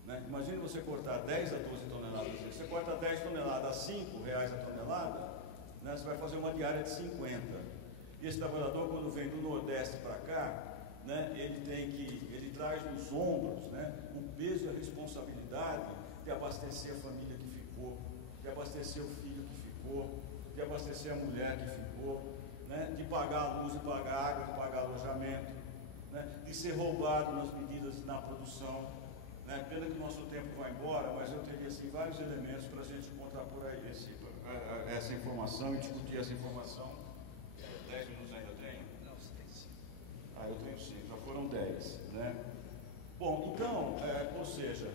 Né? Imagine você cortar 10 a 12 toneladas. Você corta 10 toneladas a R$5 a tonelada, né? Você vai fazer uma diária de 50. E esse trabalhador, quando vem do Nordeste para cá, né, ele traz nos ombros, né, o peso e a responsabilidade de abastecer a família que ficou, de abastecer o filho que ficou, de abastecer a mulher que ficou, né, de pagar a luz e pagar a água, de pagar alojamento, né, de ser roubado nas medidas na produção. Né? Pena que o nosso tempo vai embora, mas eu teria assim, vários elementos para a gente encontrar por aí essa informação e discutir essa informação. 10 minutos ainda tenho? Não, você tem 5. Eu tenho 5, já foram 10. Né? Bom, então, ou seja,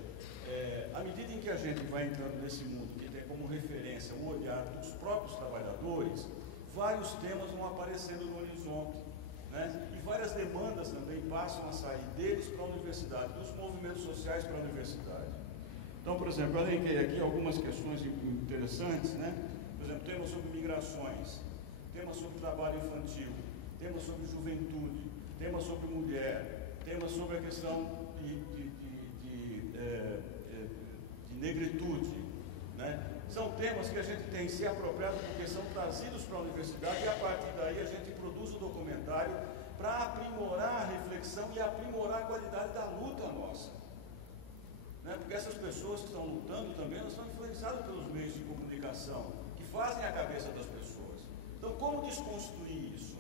à medida em que a gente vai entrando nesse mundo que tem como referência o olhar dos próprios trabalhadores, vários temas vão aparecendo no horizonte. Né? E várias demandas também passam a sair deles para a universidade, dos movimentos sociais para a universidade. Então, por exemplo, eu elenquei aqui algumas questões interessantes, né? Por exemplo, temas sobre migrações, temas sobre trabalho infantil, temas sobre juventude, temas sobre mulher, temas sobre a questão negritude, né? São temas que a gente tem se apropriado porque são trazidos para a universidade e a partir daí a gente produz um documentário para aprimorar a reflexão e aprimorar a qualidade da luta nossa, né? Porque essas pessoas que estão lutando também, elas são influenciadas pelos meios de comunicação que fazem a cabeça das pessoas. Então, como desconstruir isso?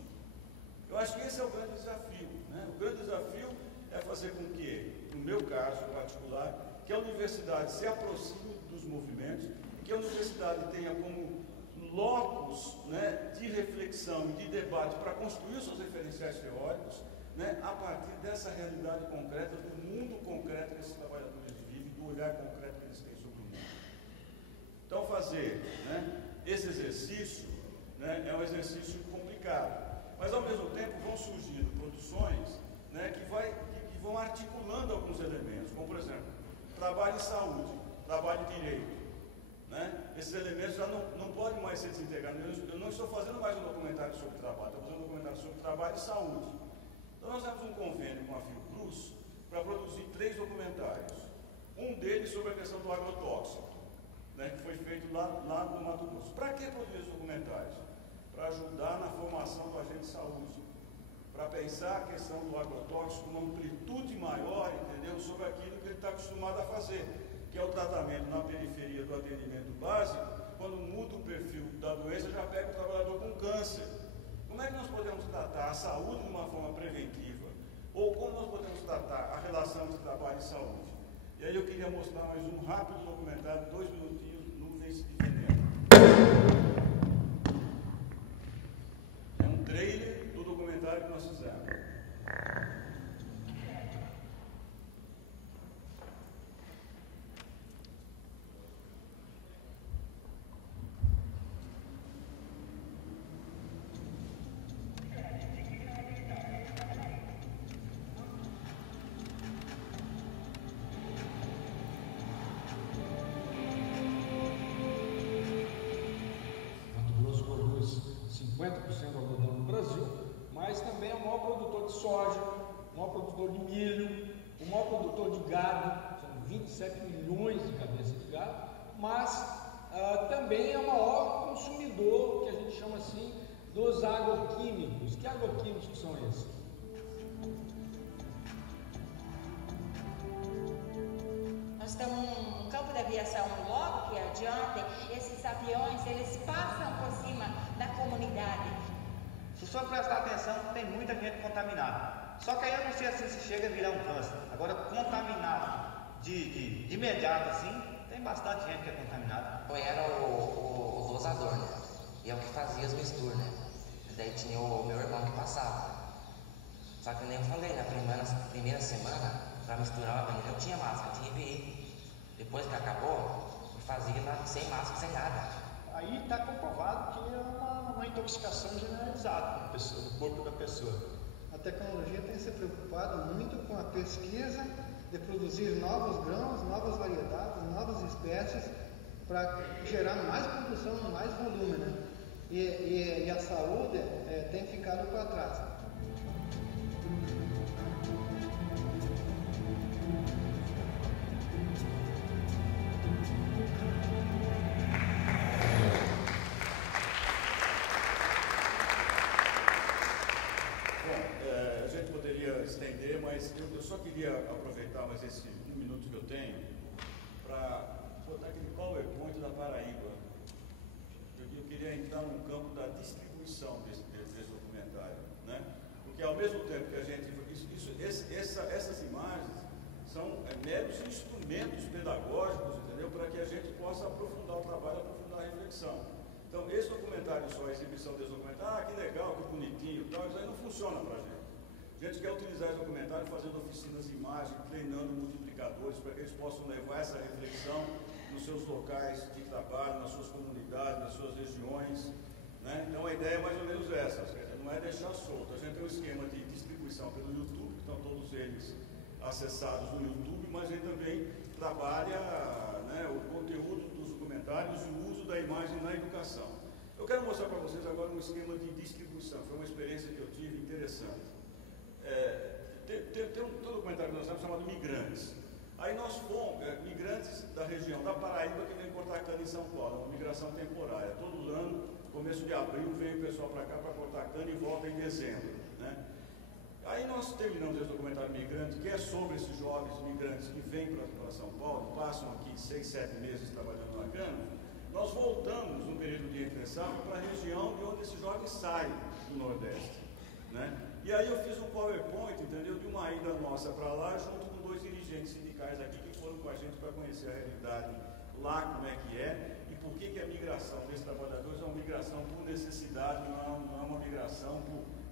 Eu acho que esse é o grande desafio, né? O grande desafio é fazer com que, no meu caso particular, que a universidade se aproxime dos movimentos, que a universidade tenha como locus, né, de reflexão e de debate para construir os seus referenciais teóricos, né, a partir dessa realidade concreta, do mundo concreto que esses trabalhadores vivem, do olhar concreto que eles têm sobre o mundo. Então, fazer, né, esse exercício, né, é um exercício complicado, mas ao mesmo tempo vão surgindo produções, né, que vão articulando alguns elementos, como por exemplo, trabalho em saúde, trabalho em direito. Né? Esses elementos já não podem mais ser desintegrados. Eu não estou fazendo mais um documentário sobre trabalho, estou fazendo um documentário sobre trabalho e saúde. Então nós temos um convênio com a Fiocruz para produzir 3 documentários. Um deles sobre a questão do agrotóxico, né, que foi feito lá no Mato Grosso. Para que produzir esses documentários? Para ajudar na formação do agente de saúde, para pensar a questão do agrotóxico com uma amplitude maior, entendeu? Sobre aquilo que ele está acostumado a fazer, que é o tratamento na periferia do atendimento básico. Quando muda o perfil da doença, já pega o trabalhador com câncer. Como é que nós podemos tratar a saúde de uma forma preventiva? Ou como nós podemos tratar a relação entre trabalho e saúde? E aí eu queria mostrar mais um rápido documentário, 2 minutinhos, Nuvens de Veneno. É um trailer do documentário que nós fizemos. Soja, o maior produtor de milho, o maior produtor de gado, são 27 milhões de cabeças de gado, mas também é o maior consumidor, que a gente chama assim, dos agroquímicos. Que agroquímicos são esses? Nós temos um campo de aviação logo que adiante, esses aviões, eles passam por cima da comunidade. Se o senhor prestar atenção, tem muita gente contaminada. Só que aí eu não sei assim se chega a virar um câncer. Agora, contaminado de imediato assim, tem bastante gente que é contaminada. Eu era o dosador, né? E é o que fazia as misturas, né? E daí tinha o meu irmão que passava. Só que nem eu falei, na primeira semana, para misturar a veneno, eu tinha máscara, tinha EPI. Depois que acabou, eu fazia sem máscara, sem nada. Aí está comprovado que é uma intoxicação generalizada no corpo da pessoa. A tecnologia tem se preocupado muito com a pesquisa de produzir novos grãos, novas variedades, novas espécies para gerar mais produção, mais volume, né? E a saúde tem ficado para trás. Estender, mas eu só queria aproveitar mais esse 1 minuto que eu tenho para botar aquele PowerPoint da Paraíba. Eu queria entrar no campo da distribuição desse documentário, né? Porque ao mesmo tempo que a gente... essas imagens são meros instrumentos pedagógicos, entendeu? Para que a gente possa aprofundar o trabalho, aprofundar a reflexão. Então, esse documentário só, a exibição desse documentário, que legal, que bonitinho, tal, isso aí não funciona para a gente. A gente quer utilizar esse documentário fazendo oficinas de imagem, treinando multiplicadores para que eles possam levar essa reflexão nos seus locais de trabalho, nas suas comunidades, nas suas regiões, né? Então a ideia é mais ou menos essa, não é deixar solto. A gente tem um esquema de distribuição pelo YouTube, que estão todos eles acessados no YouTube, mas a gente também trabalha, né, o conteúdo dos documentários e o uso da imagem na educação. Eu quero mostrar para vocês agora um esquema de distribuição, foi uma experiência que eu tive interessante. Tem um documentário que nós temos chamado Migrantes. Aí nós fomos, migrantes da região da Paraíba que vem cortar cana em São Paulo, é uma migração temporária. Todo ano, começo de abril, vem o pessoal para cá para cortar cana e volta em dezembro, né? Aí nós terminamos esse documentário Migrante, que é sobre esses jovens migrantes que vêm para São Paulo, passam aqui 6, 7 meses trabalhando na cana. Nós voltamos, num período de entre-safra, para a região de onde esses jovens saem do Nordeste, né? E aí eu fiz um PowerPoint, entendeu, de uma ida nossa para lá, junto com 2 dirigentes sindicais aqui que foram com a gente para conhecer a realidade lá, como é que é, e por que a migração desses trabalhadores é uma migração por necessidade, não é uma migração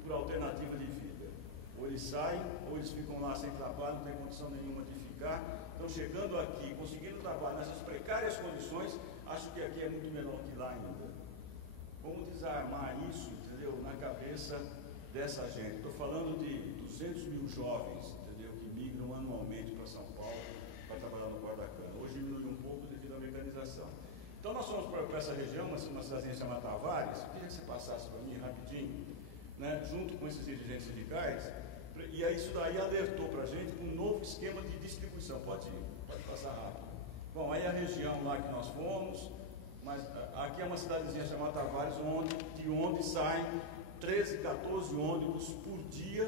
por alternativa de vida. Ou eles saem, ou eles ficam lá sem trabalho, não tem condição nenhuma de ficar. Então, chegando aqui, conseguindo trabalho nessas precárias condições, acho que aqui é muito melhor que lá ainda. Como desarmar isso, entendeu, na cabeça dessa gente? Estou falando de 200 mil jovens, entendeu, que migram anualmente para São Paulo para trabalhar no guarda-cana. Hoje diminuiu um pouco devido à mecanização. Então, nós fomos para essa região, uma cidadezinha chamada Tavares. Eu queria que você passasse para mim rapidinho, né, junto com esses dirigentes sindicais. E aí isso daí alertou para a gente um novo esquema de distribuição. Pode passar rápido. Bom, aí a região lá que nós fomos, mas aqui é uma cidadezinha chamada Tavares, de onde saem 13, 14 ônibus por dia,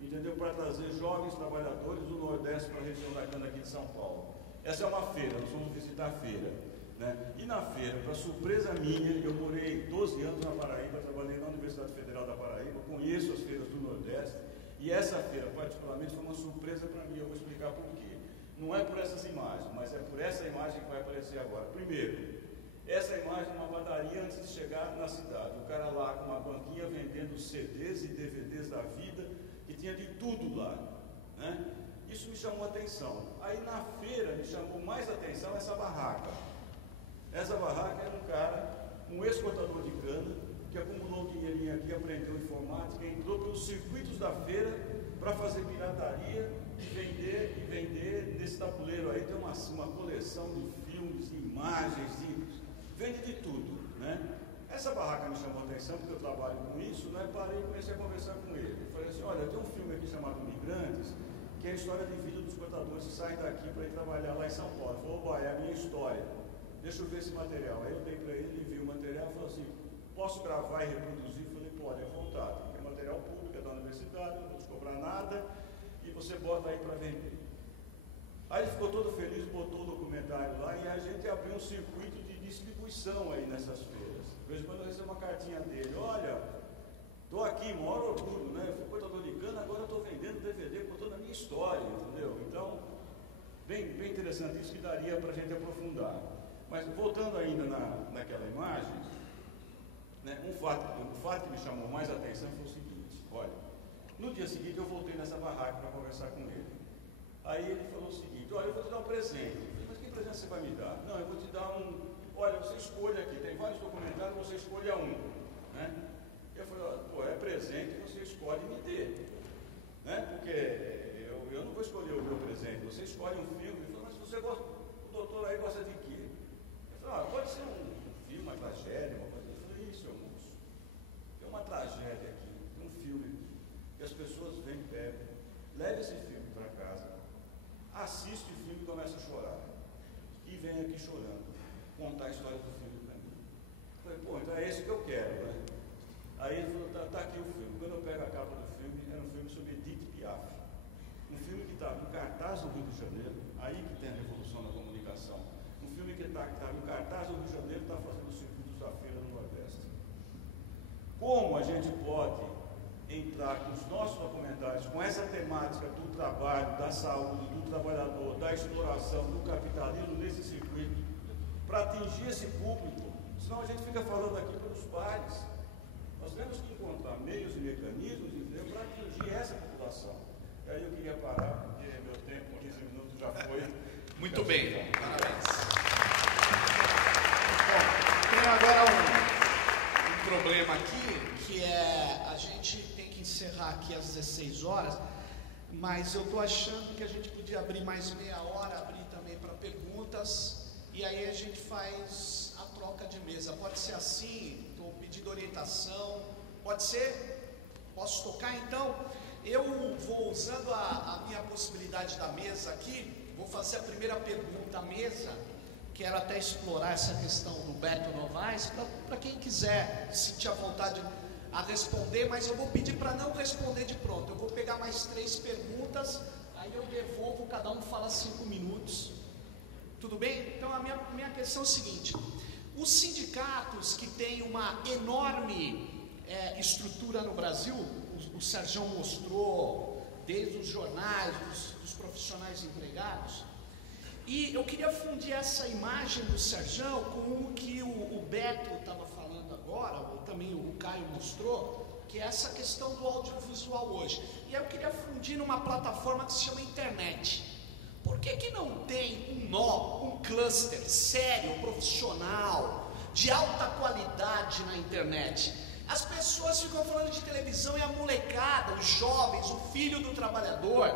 entendeu? Para trazer jovens trabalhadores do Nordeste para a região da cana aqui de São Paulo. Essa é uma feira, nós vamos visitar a feira, né? E na feira, para surpresa minha, eu morei 12 anos na Paraíba, trabalhei na Universidade Federal da Paraíba, conheço as feiras do Nordeste. E essa feira, particularmente, foi uma surpresa para mim. Eu vou explicar por quê. Não é por essas imagens, mas é por essa imagem que vai aparecer agora. Primeiro, essa imagem é uma padaria antes de chegar na cidade. O cara lá com uma banquinha vendendo CDs e DVDs da vida, que tinha de tudo lá, né? Isso me chamou a atenção. Aí na feira me chamou mais atenção essa barraca. Essa barraca era um cara, um ex-cortador de cana, que acumulou dinheirinho aqui, aprendeu informática, entrou pelos circuitos da feira para fazer pirataria e vender nesse tabuleiro aí. Tem uma coleção de filmes, de imagens, vende de tudo, né? Essa barraca me chamou a atenção porque eu trabalho com isso, né? Parei e comecei a conversar com ele. Falei assim, olha, tem um filme aqui chamado Migrantes, que é a história de vida dos cortadores que saem daqui para ir trabalhar lá em São Paulo. Ele falou, opa, é a minha história, deixa eu ver esse material. Aí eu dei para ele, ele viu o material e falou assim, posso gravar e reproduzir? Falei, pode, é vontade, porque é material público, é da universidade, não vou te cobrar nada, e você bota aí para vender. Aí ele ficou todo feliz, botou o documentário lá, e a gente abriu um circuito de distribuição aí nessas feiras. De vez em quando eu recebo uma cartinha dele, olha, estou aqui, maior orgulho, né? Eu fui cortador de cana, agora estou vendendo DVD contando a minha história, entendeu? Então, bem interessante, isso que daria para a gente aprofundar. Mas voltando ainda naquela imagem, né, o fato que me chamou mais a atenção foi o seguinte, olha, no dia seguinte eu voltei nessa barraca para conversar com ele. Aí ele falou o seguinte, olha, eu vou te dar um presente. Eu falei, mas que presente você vai me dar? Não, eu vou te dar olha, você escolhe aqui, tem vários documentários, você escolha um, né? Eu falei, pô, é presente, você escolhe e me dê, né? Porque eu não vou escolher o meu presente, você escolhe um filme. Ele falou, mas você gosta, o doutor aí gosta de quê? Eu falei, pode ser um filme, uma tragédia, uma coisa. Eu falei, isso, moço, tem uma tragédia aqui, tem um filme que as pessoas vêm e pegam, leve esse filme para casa, assiste o filme e começa a chorar, e vem aqui chorando, contar a história do filme para mim. Eu falei, pô, então é esse que eu quero, né? Aí ele falou, tá aqui o filme. Quando eu pego a capa do filme, era um filme sobre Edith Piaf. Um filme que estava em cartaz no Rio de Janeiro, aí que tem a revolução da comunicação. Um filme que estava em cartaz no Rio de Janeiro, está fazendo os circuitos da Feira do Nordeste. Como a gente pode entrar com os nossos documentários, com essa temática do trabalho, da saúde, do trabalhador, da exploração, do capitalismo nesse circuito, para atingir esse público? Senão a gente fica falando aqui pelos pares. Nós temos que encontrar meios e mecanismos para atingir essa população. E aí eu queria parar, porque meu tempo, 15 minutos já foi. Muito bem, parabéns. Bom, tenho agora um problema aqui, que é, a gente tem que encerrar aqui às 16 horas, mas eu estou achando que a gente podia abrir mais meia hora, abrir também para perguntas, e aí a gente faz a troca de mesa. Pode ser assim, estou pedindo orientação, pode ser? Posso tocar então? Eu vou usando a minha possibilidade da mesa aqui, vou fazer a primeira pergunta à mesa. Quero até explorar essa questão do Beto Novaes, para quem quiser sentir a vontade a responder, mas eu vou pedir para não responder de pronto. Eu vou pegar mais 3 perguntas, aí eu devolvo, cada um fala 5 minutos. Tudo bem? Então a minha questão é o seguinte: os sindicatos que têm uma enorme estrutura no Brasil, o Sergião mostrou, desde os jornais, dos profissionais empregados, e eu queria fundir essa imagem do Sergião com o que o Beto estava falando agora, ou também o Caio mostrou, que é essa questão do audiovisual hoje. E aí eu queria fundir numa plataforma que se chama internet. Por que não tem um nó, um cluster sério, profissional, de alta qualidade na internet? As pessoas ficam falando de televisão e a molecada, os jovens, o filho do trabalhador,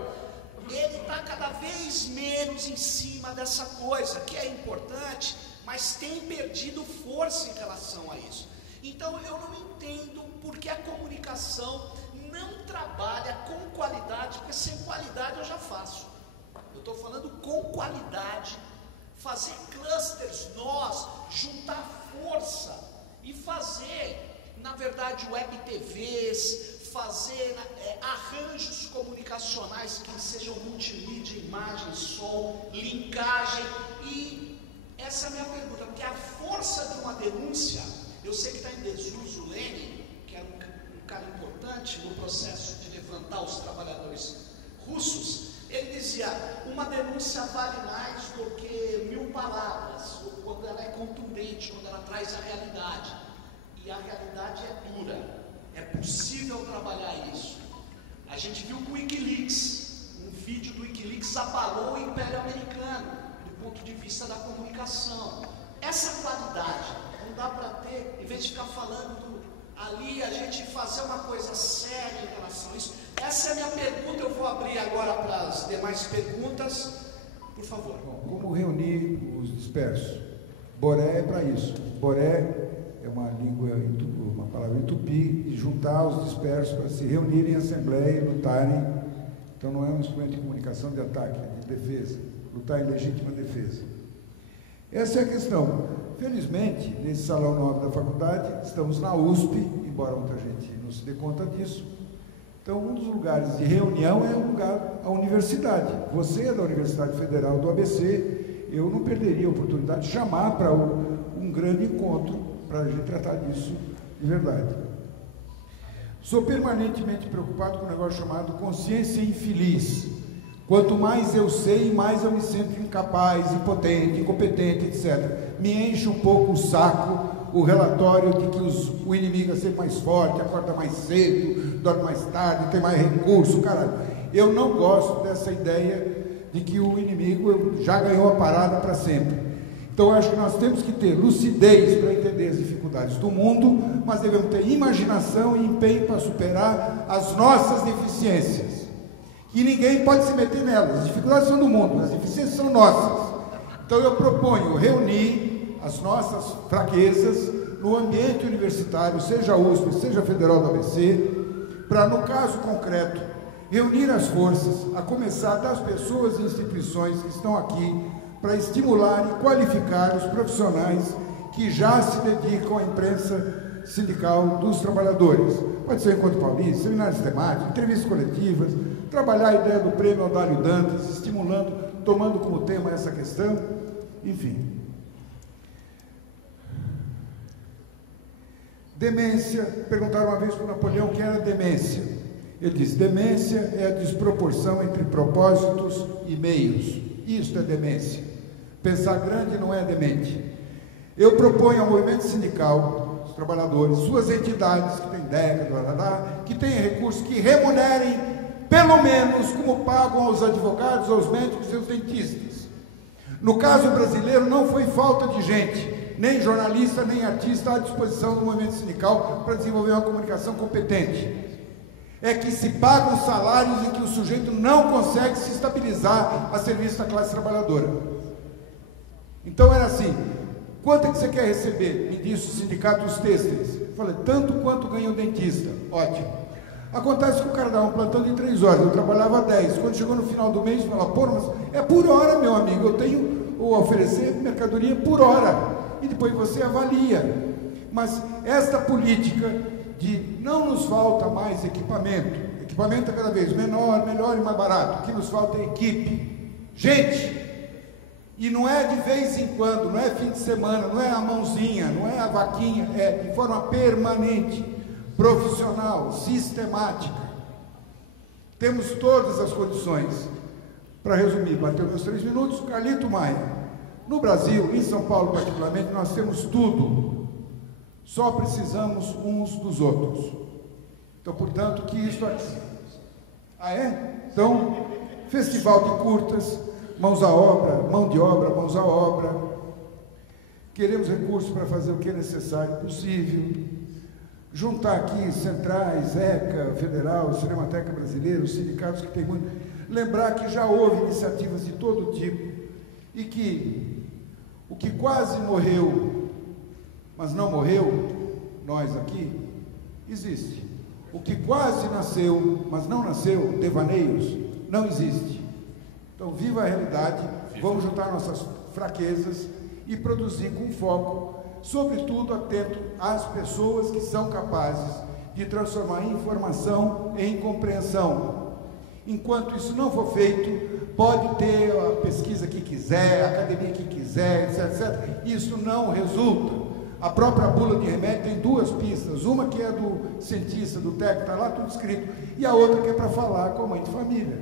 ele está cada vez menos em cima dessa coisa, que é importante, mas tem perdido força em relação a isso. Então eu não entendo por que a comunicação não trabalha com qualidade, porque sem qualidade eu já faço. Eu estou falando com qualidade, fazer clusters, nós, juntar força e fazer, na verdade, web TVs, fazer arranjos comunicacionais que sejam multimídia, imagem, som, linkagem. E essa é a minha pergunta, porque a força de uma denúncia, eu sei que está em desuso o Lenin, que era um cara importante no processo de levantar os trabalhadores russos. Ele dizia, uma denúncia vale mais do que 1000 palavras, quando ela é contundente, quando ela traz a realidade. E a realidade é dura. É possível trabalhar isso. A gente viu com o Wikileaks, um vídeo do Wikileaks abalou o Império Americano, do ponto de vista da comunicação. Essa qualidade, não dá para ter, em vez de ficar falando ali, a gente fazer uma coisa séria em relação a isso. Essa é a minha pergunta, eu vou abrir agora para as demais perguntas. Por favor. Bom, como reunir os dispersos? Boré é para isso. Boré é uma língua, uma palavra em tupi, e juntar os dispersos para se reunirem em assembleia e lutarem. Então não é um instrumento de comunicação de ataque, é de defesa. Lutar em legítima defesa. Essa é a questão. Felizmente, nesse salão nobre da faculdade, estamos na USP, embora muita gente não se dê conta disso. Então, um dos lugares de reunião é um lugar, a universidade. Você é da Universidade Federal do ABC, eu não perderia a oportunidade de chamar para um grande encontro, para a gente tratar disso de verdade. Sou permanentemente preocupado com um negócio chamado consciência infeliz. Quanto mais eu sei, mais eu me sinto incapaz, impotente, incompetente, etc. Me enche um pouco o saco o relatório de que o inimigo é sempre mais forte, acorda mais cedo, dorme mais tarde, tem mais recurso, caralho. Eu não gosto dessa ideia de que o inimigo já ganhou a parada para sempre. Então, eu acho que nós temos que ter lucidez para entender as dificuldades do mundo, mas devemos ter imaginação e empenho para superar as nossas deficiências. E ninguém pode se meter nelas. As dificuldades são do mundo, as deficiências são nossas. Então, eu proponho reunir as nossas fraquezas no ambiente universitário, seja a USP, seja a Federal do ABC, para, no caso concreto, reunir as forças, a começar das pessoas e instituições que estão aqui, para estimular e qualificar os profissionais que já se dedicam à imprensa sindical dos trabalhadores. Pode ser encontro paulista, seminários temáticos, entrevistas coletivas, trabalhar a ideia do prêmio Audálio Dantas, estimulando, tomando como tema essa questão, enfim. Demência, perguntaram uma vez para o Napoleão o que era demência. Ele disse, demência é a desproporção entre propósitos e meios. Isto é demência. Pensar grande não é demente. Eu proponho ao movimento sindical, os trabalhadores, suas entidades, que têm décadas, que tenham recursos, que remunerem, pelo menos, como pagam aos advogados, aos médicos e aos dentistas. No caso brasileiro, não foi falta de gente, nem jornalista, nem artista à disposição do movimento sindical para desenvolver uma comunicação competente. É que se pagam salários em que o sujeito não consegue se estabilizar a serviço da classe trabalhadora. Então era assim, quanto é que você quer receber? Me disse o sindicato dos têxteis. Eu falei, tanto quanto ganha o dentista. Ótimo. Acontece que o cara dá um plantão de 3 horas, eu trabalhava 10. Quando chegou no final do mês, fala, pô, mas é por hora, meu amigo, eu tenho o oferecer mercadoria por hora. E depois você avalia. Mas esta política de não nos falta mais equipamento é cada vez menor, melhor e mais barato. O que nos falta é equipe. Gente! E não é de vez em quando, não é fim de semana, não é a mãozinha, não é a vaquinha, é de forma permanente, profissional, sistemática. Temos todas as condições. Para resumir, bateu meus 3 minutos, Carlito Maia. No Brasil, em São Paulo particularmente, nós temos tudo. Só precisamos uns dos outros. Então, portanto, que isso aqui... Ah, é? Então, festival de curtas, mãos à obra, mão de obra, mãos à obra. Queremos recursos para fazer o que é necessário e possível. Juntar aqui centrais, ECA, Federal, Cinemateca Brasileira, os sindicatos que tem muito. Lembrar que já houve iniciativas de todo tipo e que o que quase morreu, mas não morreu, nós aqui, existe. O que quase nasceu, mas não nasceu, devaneios, não existe. Então, viva a realidade, vamos juntar nossas fraquezas e produzir com foco, sobretudo atento às pessoas que são capazes de transformar informação em compreensão. Enquanto isso não for feito, pode ter a pesquisa que quiser, a academia que quiser, etc, etc. Isso não resulta. A própria bula de remédio tem 2 pistas, uma que é do cientista, do técnico, está lá tudo escrito, e a outra que é para falar com a mãe de família.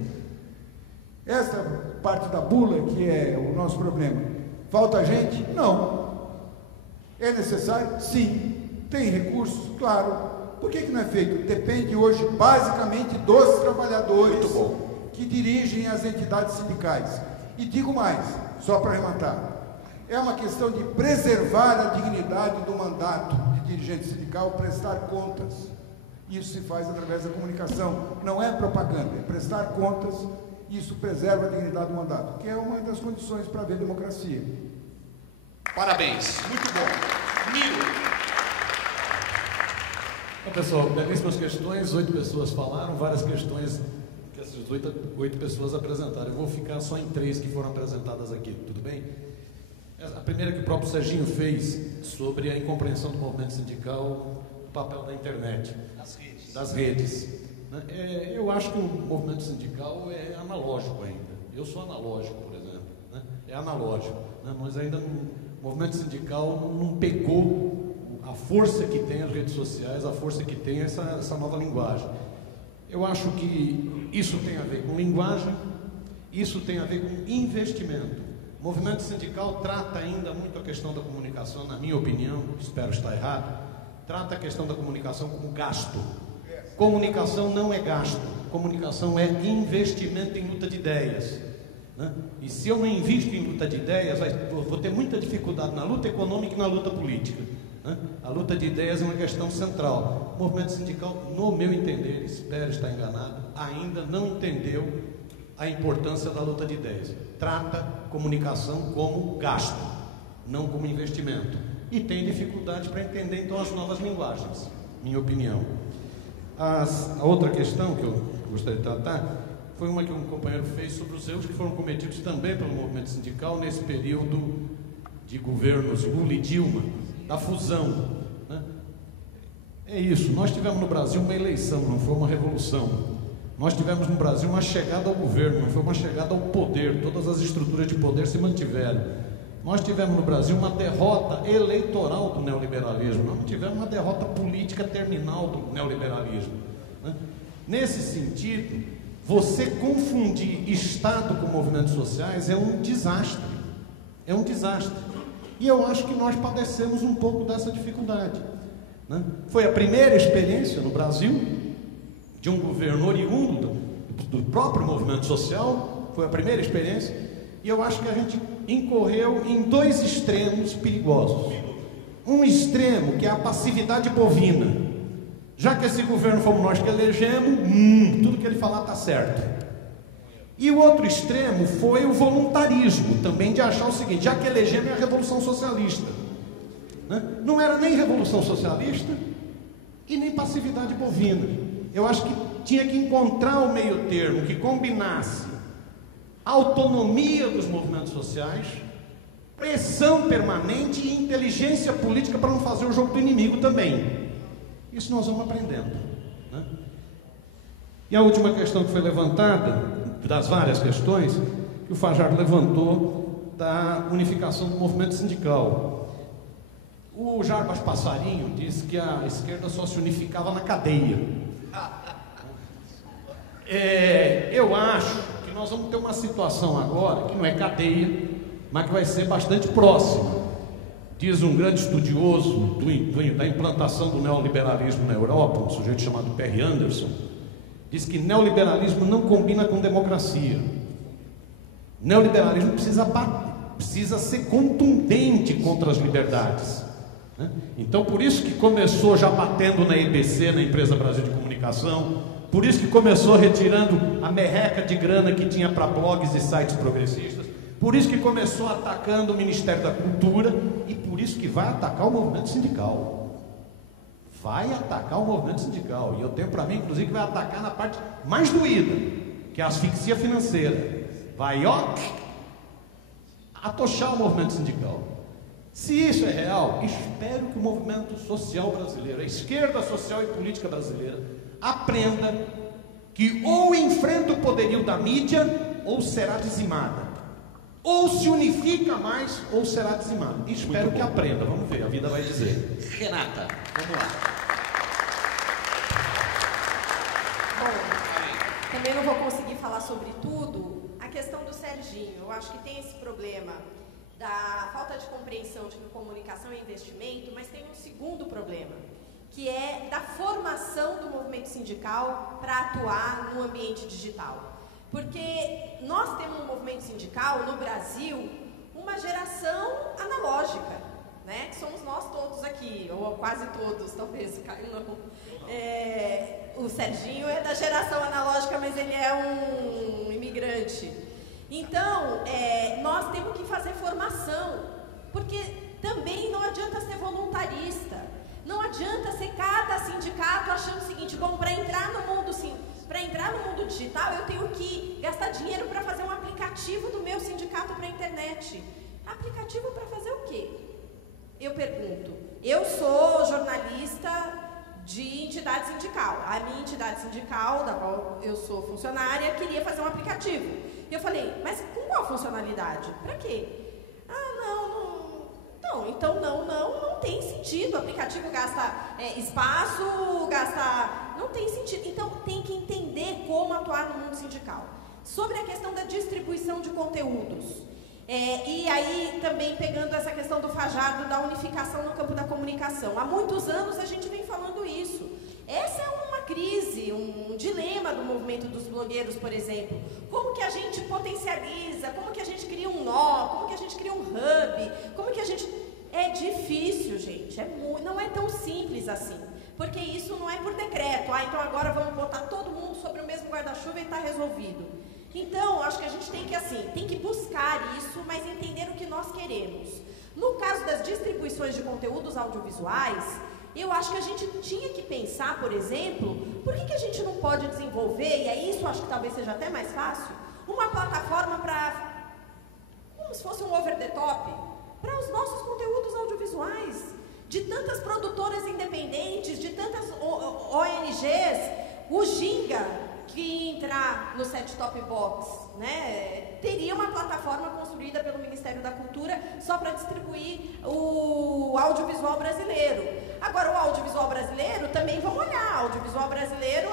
Essa parte da bula que é o nosso problema. Falta gente? Não. É necessário? Sim. Tem recursos? Claro. Por que não é feito? Depende hoje basicamente dos trabalhadores que dirigem as entidades sindicais. E digo mais, só para arrematar, é uma questão de preservar a dignidade do mandato de dirigente sindical, prestar contas. Isso se faz através da comunicação, não é propaganda, é prestar contas. Isso preserva a dignidade do mandato, que é uma das condições para haver democracia. Parabéns, muito bom. Miro. Bom, pessoal, belíssimas questões, 8 pessoas falaram, várias questões que essas 8 pessoas apresentaram. Eu vou ficar só em 3 que foram apresentadas aqui, tudo bem? A primeira que o próprio Serginho fez sobre a incompreensão do movimento sindical, o papel da internet, das redes. Eu acho que o movimento sindical é analógico ainda. Eu sou analógico, por exemplo. É analógico. Mas ainda o movimento sindical não pegou a força que tem as redes sociais, a força que tem essa nova linguagem. Eu acho que isso tem a ver com linguagem, isso tem a ver com investimento. O movimento sindical trata ainda muito a questão da comunicação, na minha opinião, espero estar errado, trata a questão da comunicação como gasto. Comunicação não é gasto, comunicação é investimento em luta de ideias. E se eu não invisto em luta de ideias, vou ter muita dificuldade na luta econômica e na luta política. A luta de ideias é uma questão central. O movimento sindical, no meu entender, espero estar enganado, ainda não entendeu a importância da luta de ideias. Trata comunicação como gasto, não como investimento. E tem dificuldade para entender, então, as novas linguagens, minha opinião. A outra questão que eu gostaria de tratar foi uma que um companheiro fez sobre os erros que foram cometidos também pelo movimento sindical nesse período de governos Lula e Dilma, da fusão. É isso, nós tivemos no Brasil uma eleição, não foi uma revolução. Nós tivemos no Brasil uma chegada ao governo, não foi uma chegada ao poder, todas as estruturas de poder se mantiveram. Nós tivemos no Brasil uma derrota eleitoral do neoliberalismo, nós não tivemos uma derrota política terminal do neoliberalismo. Nesse sentido, você confundir Estado com movimentos sociais é um desastre. É um desastre. E eu acho que nós padecemos um pouco dessa dificuldade. Foi a primeira experiência no Brasil de um governo oriundo do próprio movimento social, foi a primeira experiência, e eu acho que a gente incorreu em 2 extremos perigosos. Um extremo, que é a passividade bovina. Já que esse governo fomos nós que elegemos, tudo que ele falar está certo. E o outro extremo foi o voluntarismo, também de achar o seguinte, já que elegemos é a Revolução Socialista. Não era nem Revolução Socialista e nem passividade bovina. Eu acho que tinha que encontrar o meio termo que combinasse a autonomia dos movimentos sociais, pressão permanente e inteligência política para não fazer o jogo do inimigo também. Isso nós vamos aprendendo, né? E a última questão que foi levantada, das várias questões, que o Fajardo levantou, da unificação do movimento sindical. O Jarbas Passarinho disse que a esquerda só se unificava na cadeia. Eu acho que nós vamos ter uma situação agora, que não é cadeia, mas que vai ser bastante próxima. Diz um grande estudioso da implantação do neoliberalismo na Europa, um sujeito chamado Perry Anderson, diz que neoliberalismo não combina com democracia. Neoliberalismo precisa ser contundente contra as liberdades, né? Então, por isso que começou já batendo na EBC, na Empresa Brasil de Comunicação, por isso que começou retirando a merreca de grana que tinha para blogs e sites progressistas, por isso que começou atacando o Ministério da Cultura e por isso que vai atacar o movimento sindical. Vai atacar o movimento sindical. E eu tenho para mim, inclusive, que vai atacar na parte mais doída, que é a asfixia financeira. Vai, ó, atochar o movimento sindical. Se isso é real, espero que o movimento social brasileiro, a esquerda social e política brasileira, aprenda que ou enfrenta o poderio da mídia ou será dizimada. Ou se unifica mais ou será dizimada. Espero que aprenda. Vamos ver, a vida vai dizer. Renata, vamos lá. Bom, também não vou conseguir falar sobre tudo. A questão do Serginho, eu acho que tem esse problema da falta de compreensão de que comunicação é investimento, mas tem um segundo problema, que é da formação do movimento sindical para atuar no ambiente digital. Porque nós temos no movimento sindical, no Brasil, uma geração analógica, né? Que somos nós todos aqui, ou quase todos, talvez, Caio não. O Serginho é da geração analógica, mas ele é um imigrante. Então, nós temos que fazer formação, porque também não adianta ser voluntarista, não adianta ser cada sindicato achando o seguinte: bom, para entrar no mundo digital eu tenho que gastar dinheiro para fazer um aplicativo do meu sindicato para a internet. Aplicativo para fazer o quê? Eu pergunto. Eu sou jornalista de entidade sindical. A minha entidade sindical, da qual eu sou funcionária, queria fazer um aplicativo. Eu falei, mas com qual funcionalidade? Para quê? Então não tem sentido. O aplicativo gasta espaço, não tem sentido. Então tem que entender como atuar no mundo sindical. Sobre a questão da distribuição de conteúdos. E aí também pegando essa questão do Fajardo, da unificação no campo da comunicação. Há muitos anos a gente vem falando isso. Essa é uma crise, um dilema do movimento dos blogueiros, por exemplo. Como que a gente potencializa, como que a gente cria um nó, como que a gente cria um hub, como que a gente... É difícil, gente, não é tão simples assim. Porque isso não é por decreto. Então agora vamos botar todo mundo sobre o mesmo guarda-chuva e está resolvido. Então, acho que a gente tem que buscar isso, mas entender o que nós queremos. No caso das distribuições de conteúdos audiovisuais, eu acho que a gente tinha que pensar, por exemplo, por que a gente não pode desenvolver, e aí isso acho que talvez seja até mais fácil, uma plataforma para, como se fosse um over the top, para os nossos conteúdos audiovisuais, de tantas produtoras independentes, de tantas ONGs, o Ginga, que entrar no set-top box, né, teria uma plataforma construída pelo Ministério da Cultura só para distribuir o audiovisual brasileiro. Agora, o audiovisual brasileiro também, vamos olhar, o audiovisual brasileiro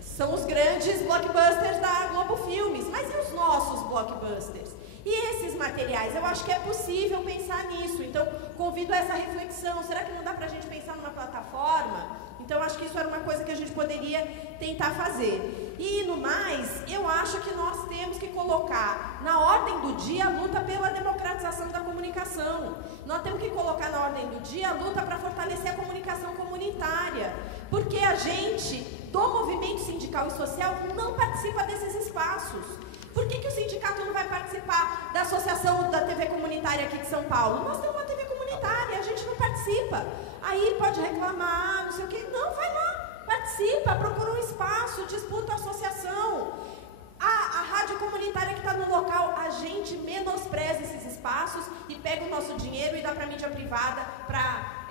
são os grandes blockbusters da Globo Filmes, mas e os nossos blockbusters? E esses materiais? Eu acho que é possível pensar nisso, então convido a essa reflexão. Será que não dá para a gente pensar numa plataforma? Então, acho que isso era uma coisa que a gente poderia tentar fazer. E, no mais, eu acho que nós temos que colocar na ordem do dia a luta pela democratização da comunicação. Nós temos que colocar na ordem do dia a luta para fortalecer a comunicação comunitária. Porque a gente, do movimento sindical e social, não participa desses espaços. Por que o sindicato não vai participar da associação da TV comunitária aqui de São Paulo? Nós temos uma TV comunitária, a gente não participa. Aí pode reclamar, não sei o quê. Não, vai lá, participa, procura um espaço, disputa a associação. A rádio comunitária que está no local, a gente menospreza esses espaços e pega o nosso dinheiro e dá para a mídia privada para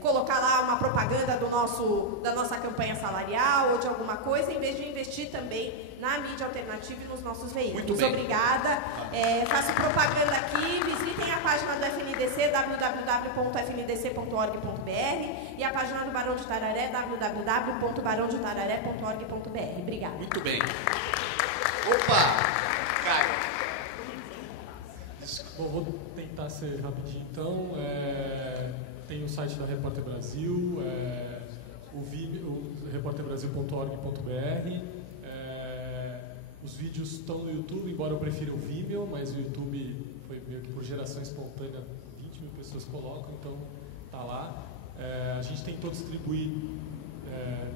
colocar lá uma propaganda da nossa campanha salarial ou de alguma coisa, em vez de investir também na mídia alternativa e nos nossos veículos. Muito bem. Obrigada. Faço propaganda aqui. Visitem a página do FNDC, www.fndc.org.br, e a página do Barão de Tararé, www.barãodetararé.org.br. Obrigada. Muito bem. Opa! Caio. Bom, vou tentar ser rapidinho então. Tem o site da Repórter Brasil, o repórterbrasil.org.br. Os vídeos estão no YouTube, embora eu prefira o Vimeo, mas o YouTube foi meio que por geração espontânea, 20 mil pessoas colocam, então tá lá. A gente tentou distribuir,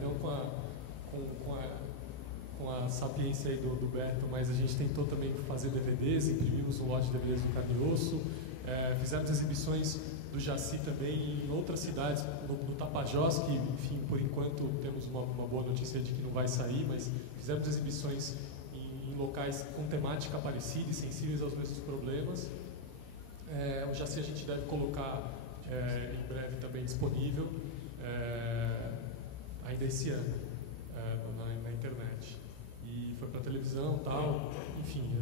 não com a sapiência aí do Berto, mas a gente tentou também fazer DVDs, imprimimos um lote de DVDs do Carne e Osso, fizemos exibições do Jaci também em outras cidades, no Tapajós, que, enfim, por enquanto temos uma boa notícia de que não vai sair, mas fizemos exibições em locais com temática parecida e sensíveis aos mesmos problemas. O Jaci a gente deve colocar em breve também disponível, ainda esse ano, na internet. E foi para televisão e tal, enfim.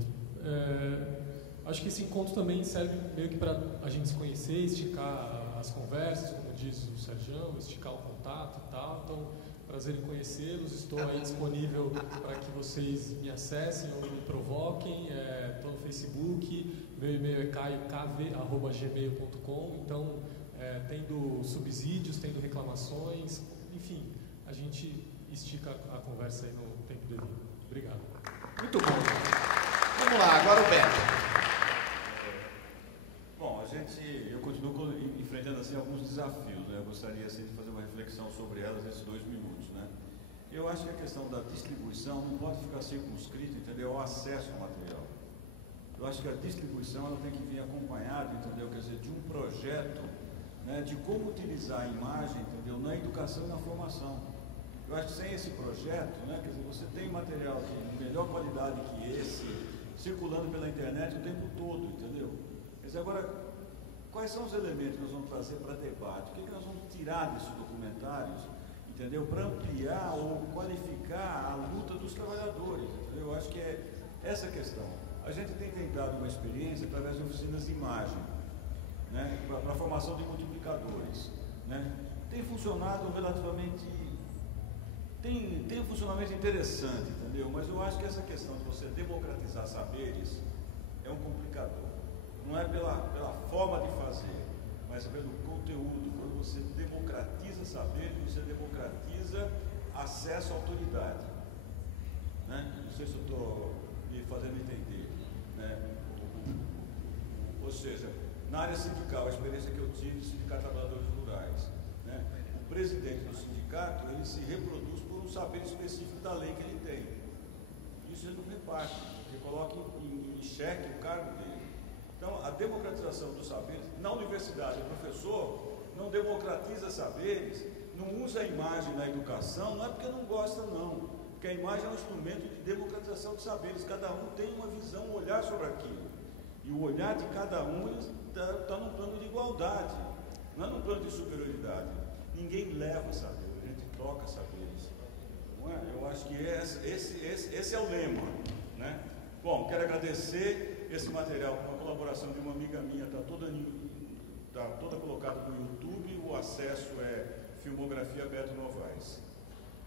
Acho que esse encontro também serve meio que para a gente se conhecer, esticar as conversas, como diz o Sergião, esticar o contato e tal. Então, prazer em conhecê-los. Estou aí disponível para que vocês me acessem ou me provoquem. Estou no Facebook, meu e-mail é caiocv@gmail.com. Então, tendo subsídios, tendo reclamações, enfim, a gente estica a conversa aí no tempo devido. Obrigado. Muito bom. Vamos lá, agora o Beto. Bom, eu continuo enfrentando assim alguns desafios, né? Eu gostaria assim, de fazer uma reflexão sobre elas nesses 2 minutos, né? Eu acho que a questão da distribuição não pode ficar circunscrita, entendeu, ao acesso ao material. Eu acho que a distribuição ela tem que vir acompanhada, entendeu, quer dizer, de um projeto, né, de como utilizar a imagem, entendeu, na educação e na formação. Eu acho que sem esse projeto, né, quer dizer, você tem material de melhor qualidade que esse circulando pela internet o tempo todo, entendeu? Mas agora, quais são os elementos que nós vamos trazer para debate? O que nós vamos tirar desses documentários, entendeu? Para ampliar ou qualificar a luta dos trabalhadores, entendeu? Eu acho que é essa a questão. A gente tem tentado uma experiência através de oficinas de imagem, né? Para a formação de multiplicadores, né? Tem funcionado relativamente... Tem um funcionamento interessante, entendeu? Mas eu acho que essa questão de você democratizar saberes é um complicador. Não é pela forma de fazer, mas é pelo conteúdo. Quando você democratiza saber, você democratiza acesso à autoridade, né? Não sei se eu estou me fazendo entender, né? Ou seja, na área sindical, a experiência que eu tive de sindicato de trabalhadores rurais, né? O presidente do sindicato, ele se reproduz por um saber específico da lei que ele tem. Isso ele não reparte, ele coloca em xeque o cargo dele. Então, a democratização dos saberes, na universidade, o professor não democratiza saberes, não usa a imagem na educação, não é porque não gosta, não. Porque a imagem é um instrumento de democratização de saberes. Cada um tem uma visão, um olhar sobre aquilo. E o olhar de cada um está num plano de igualdade, não é num plano de superioridade. Ninguém leva saber, a gente troca saberes. Não é? Eu acho que esse é o lema, né? Bom, quero agradecer esse material com a colaboração de uma amiga minha, está toda colocada no YouTube, o acesso é Filmografia Beto Novaes.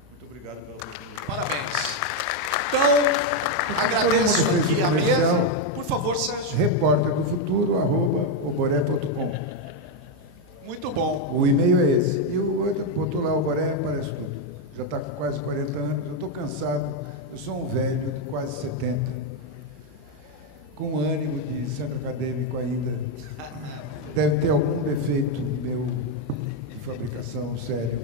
Muito obrigado pela oportunidade. Parabéns. Então, agradeço aqui a mesa. Por favor, Sérgio. repórterdofuturo@oboré.com. Muito bom. O e-mail é esse. E o outro botou lá, Oboré, aparece tudo. Já está com quase 40 anos, eu estou cansado, eu sou um velho de quase 70. Com ânimo de centro acadêmico ainda, deve ter algum defeito meu de fabricação sério.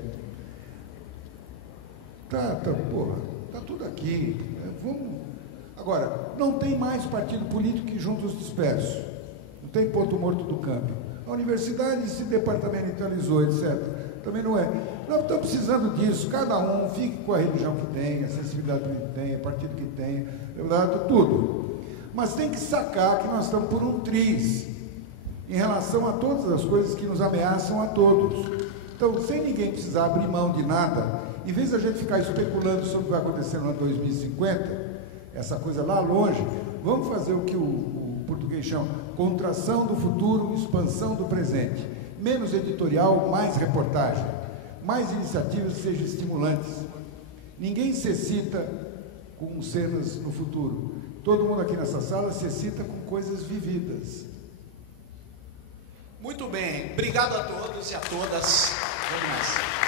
Porra, tá tudo aqui. Vamos. Agora, não tem mais partido político que junta os dispersos. Não tem ponto morto do campo. A universidade se departamentalizou, etc. Também não é. Nós estamos precisando disso, cada um fique com a religião que tem, a sensibilidade que tem, o partido que tem, tudo. Mas tem que sacar que nós estamos por um triz em relação a todas as coisas que nos ameaçam a todos. Então, sem ninguém precisar abrir mão de nada, em vez da gente ficar especulando sobre o que vai acontecer no ano 2050, essa coisa lá longe, vamos fazer o que o português chama contração do futuro, expansão do presente. Menos editorial, mais reportagem, mais iniciativas que sejam estimulantes. Ninguém se excita com cenas no futuro. Todo mundo aqui nessa sala se excita com coisas vividas. Muito bem, obrigado a todos e a todas. Vamos nessa.